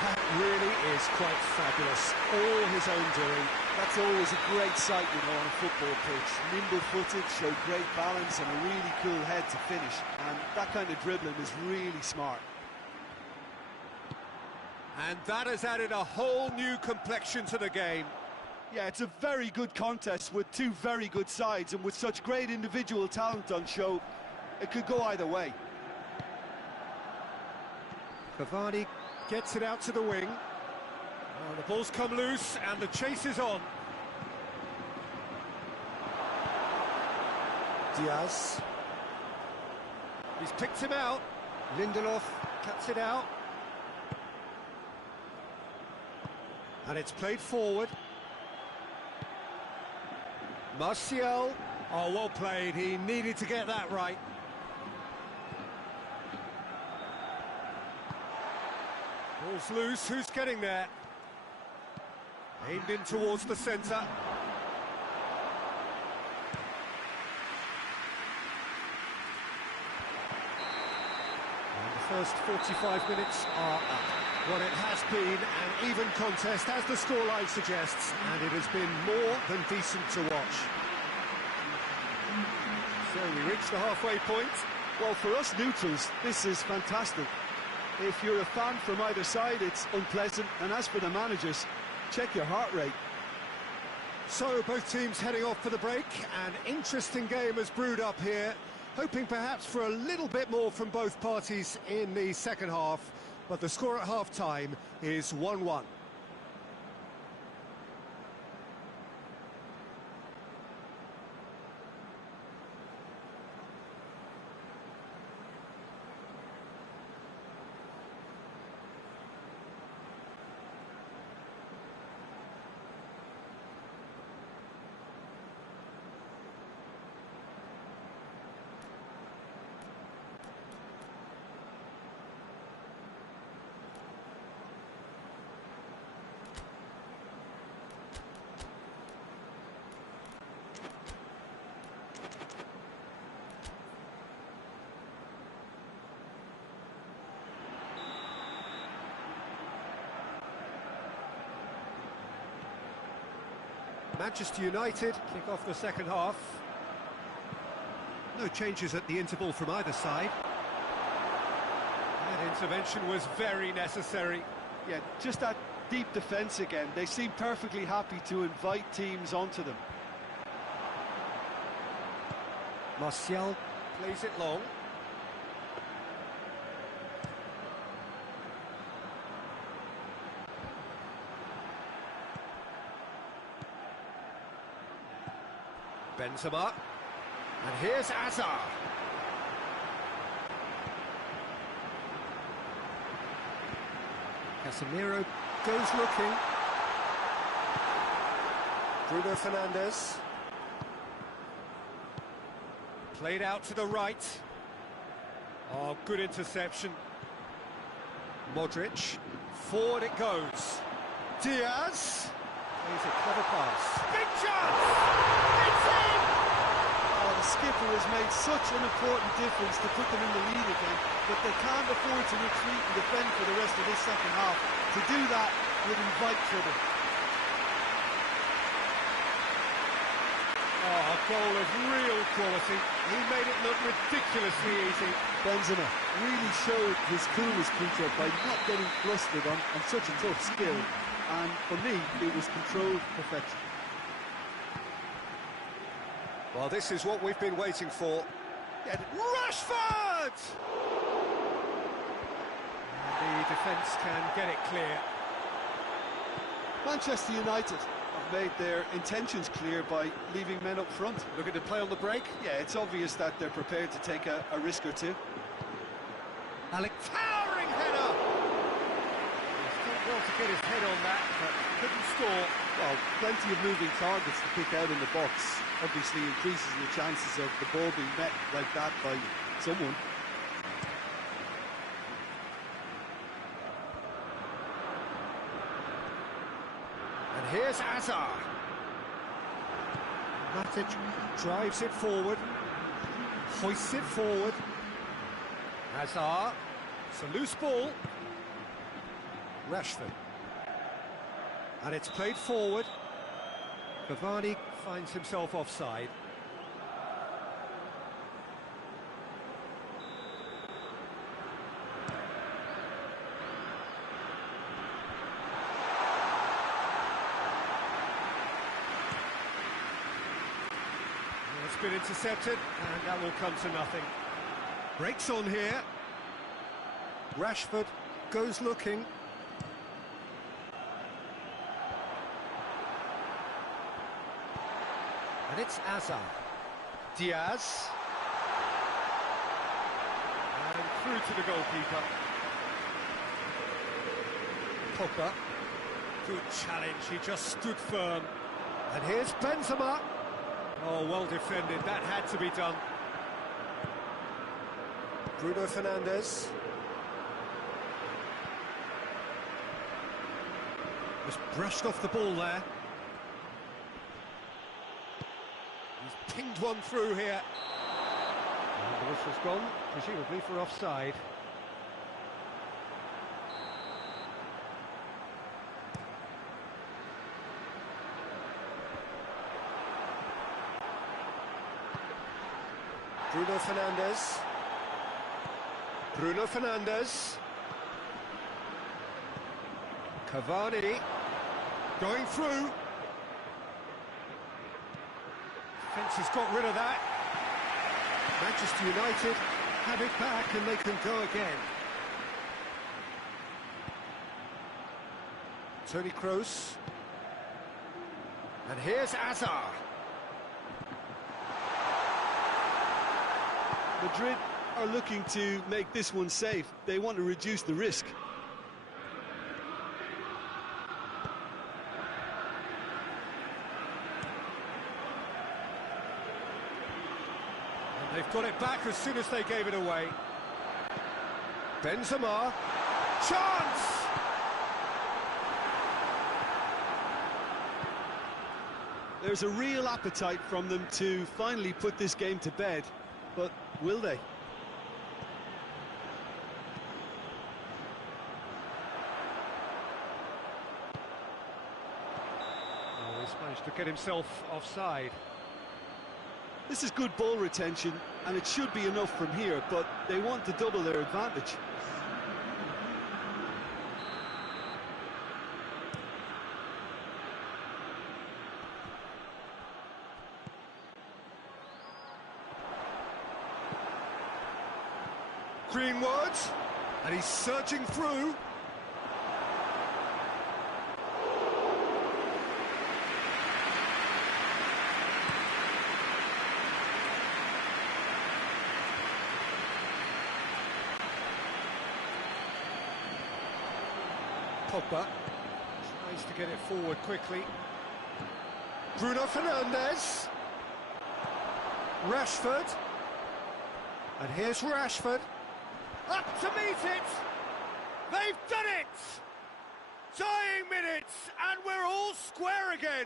That really is quite fabulous. All his own doing. That's always a great sight, you know, on a football pitch. Nimble-footed, showed great balance and a really cool head to finish. And that kind of dribbling is really smart. And that has added a whole new complexion to the game. Yeah, it's a very good contest with two very good sides, and with such great individual talent on show, it could go either way. Cavani gets it out to the wing. Oh, the ball's come loose and the chase is on. Diaz. He's picked him out. Lindelof cuts it out. And it's played forward. Martial. Oh, well played. He needed to get that right. Ball's loose. Who's getting there? Aimed in towards the centre. And the first 45 minutes are up. Well, it has been an even contest, as the scoreline suggests, and it has been more than decent to watch. So we reach the halfway point. Well, for us neutrals, this is fantastic. If you're a fan from either side, it's unpleasant, and as for the managers, check your heart rate. So both teams heading off for the break. An interesting game has brewed up here, hoping perhaps for a little bit more from both parties in the second half. But the score at half-time is 1-1. Manchester United kick off the second half. No changes at the interval from either side. That intervention was very necessary. Yeah, just that deep defence again. They seem perfectly happy to invite teams onto them. Martial plays it long. Benzema, and here's Hazard. Casemiro goes looking. Bruno Fernandes. Played out to the right. Oh, good interception. Modric. Forward it goes. Diaz. Plays a clever pass. Big chance! The skipper has made such an important difference to put them in the lead again, but they can't afford to retreat and defend for the rest of this second half. To do that would invite trouble. Oh, a goal of real quality. He made it look ridiculously easy. Benzema really showed his coolness, Peter, by not getting flustered on such a tough skill. And for me, it was controlled perfection. Well, this is what we've been waiting for. Yeah, Rashford! And the defence can get it clear. Manchester United have made their intentions clear by leaving men up front. Looking to play on the break? Yeah, it's obvious that they're prepared to take a risk or two. Alec, towering header! He's done well to get his head on that, but couldn't score. Well, plenty of moving targets to pick out in the box. Obviously increases the chances of the ball being met like that by someone. here's Azar. Matic drives it forward, hoists it forward. Azar, it's a loose ball. Rashford. And it's played forward. Cavani finds himself offside. It's been intercepted, and that will come to nothing. Breaks on here. Rashford goes looking. And it's Azar. Diaz. And through to the goalkeeper. Pogba. Good challenge, he just stood firm. And here's Benzema. Oh, well defended, that had to be done. Bruno Fernandes. Just brushed off the ball there. He's pinged one through here. And the whistle's gone, presumably for offside. Bruno Fernandes. Bruno Fernandes. Cavani. Going through. Defence has got rid of that. Manchester United have it back and they can go again. Toni Kroos. And here's Azar. Madrid are looking to make this one safe. They want to reduce the risk. And they've got it back as soon as they gave it away. Benzema. Chance! There's a real appetite from them to finally put this game to bed. But will they? Oh, he's managed to get himself offside. This is good ball retention, and it should be enough from here, but they want to double their advantage. Greenwood, and he's surging through. Pogba tries to get it forward quickly. Bruno Fernandes. Rashford. And here's Rashford. Up to meet it! They've done it! Dying minutes, and we're all square again.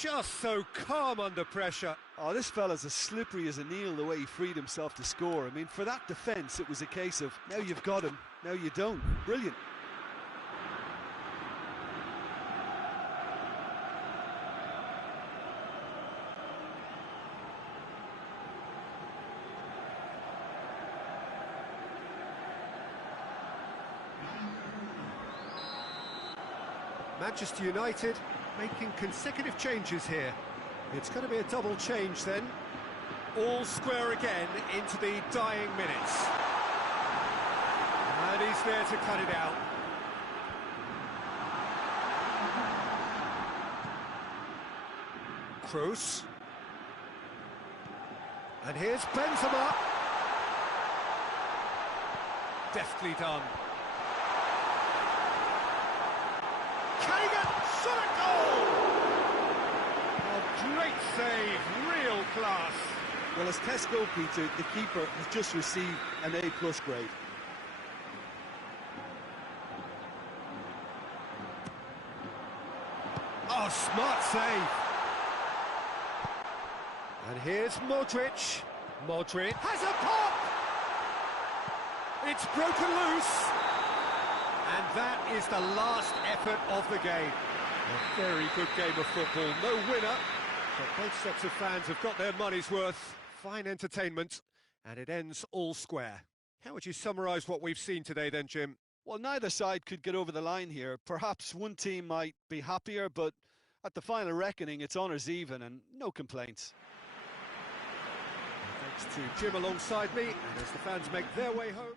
Just so calm under pressure. Oh, this fella's as slippery as an eel the way he freed himself to score. I mean, for that defence, it was a case of, now you've got him, now you don't. Brilliant. Manchester United making consecutive changes here. It's going to be a double change then. All square again into the dying minutes. And he's there to cut it out. Kroos. And here's Benzema. Deftly done. Shot a goal! Oh, great save, real class. Well, as test goalkeeper, the keeper has just received an A+ grade. Smart save. And here's Modric. Modric has a pop! It's broken loose. And that is the last effort of the game. A very good game of football. No winner, but both sets of fans have got their money's worth. Fine entertainment, and it ends all square. How would you summarise what we've seen today then, Jim? Well, neither side could get over the line here. Perhaps one team might be happier, but at the final reckoning, it's honours even and no complaints. Thanks to Jim alongside me, and as the fans make their way home...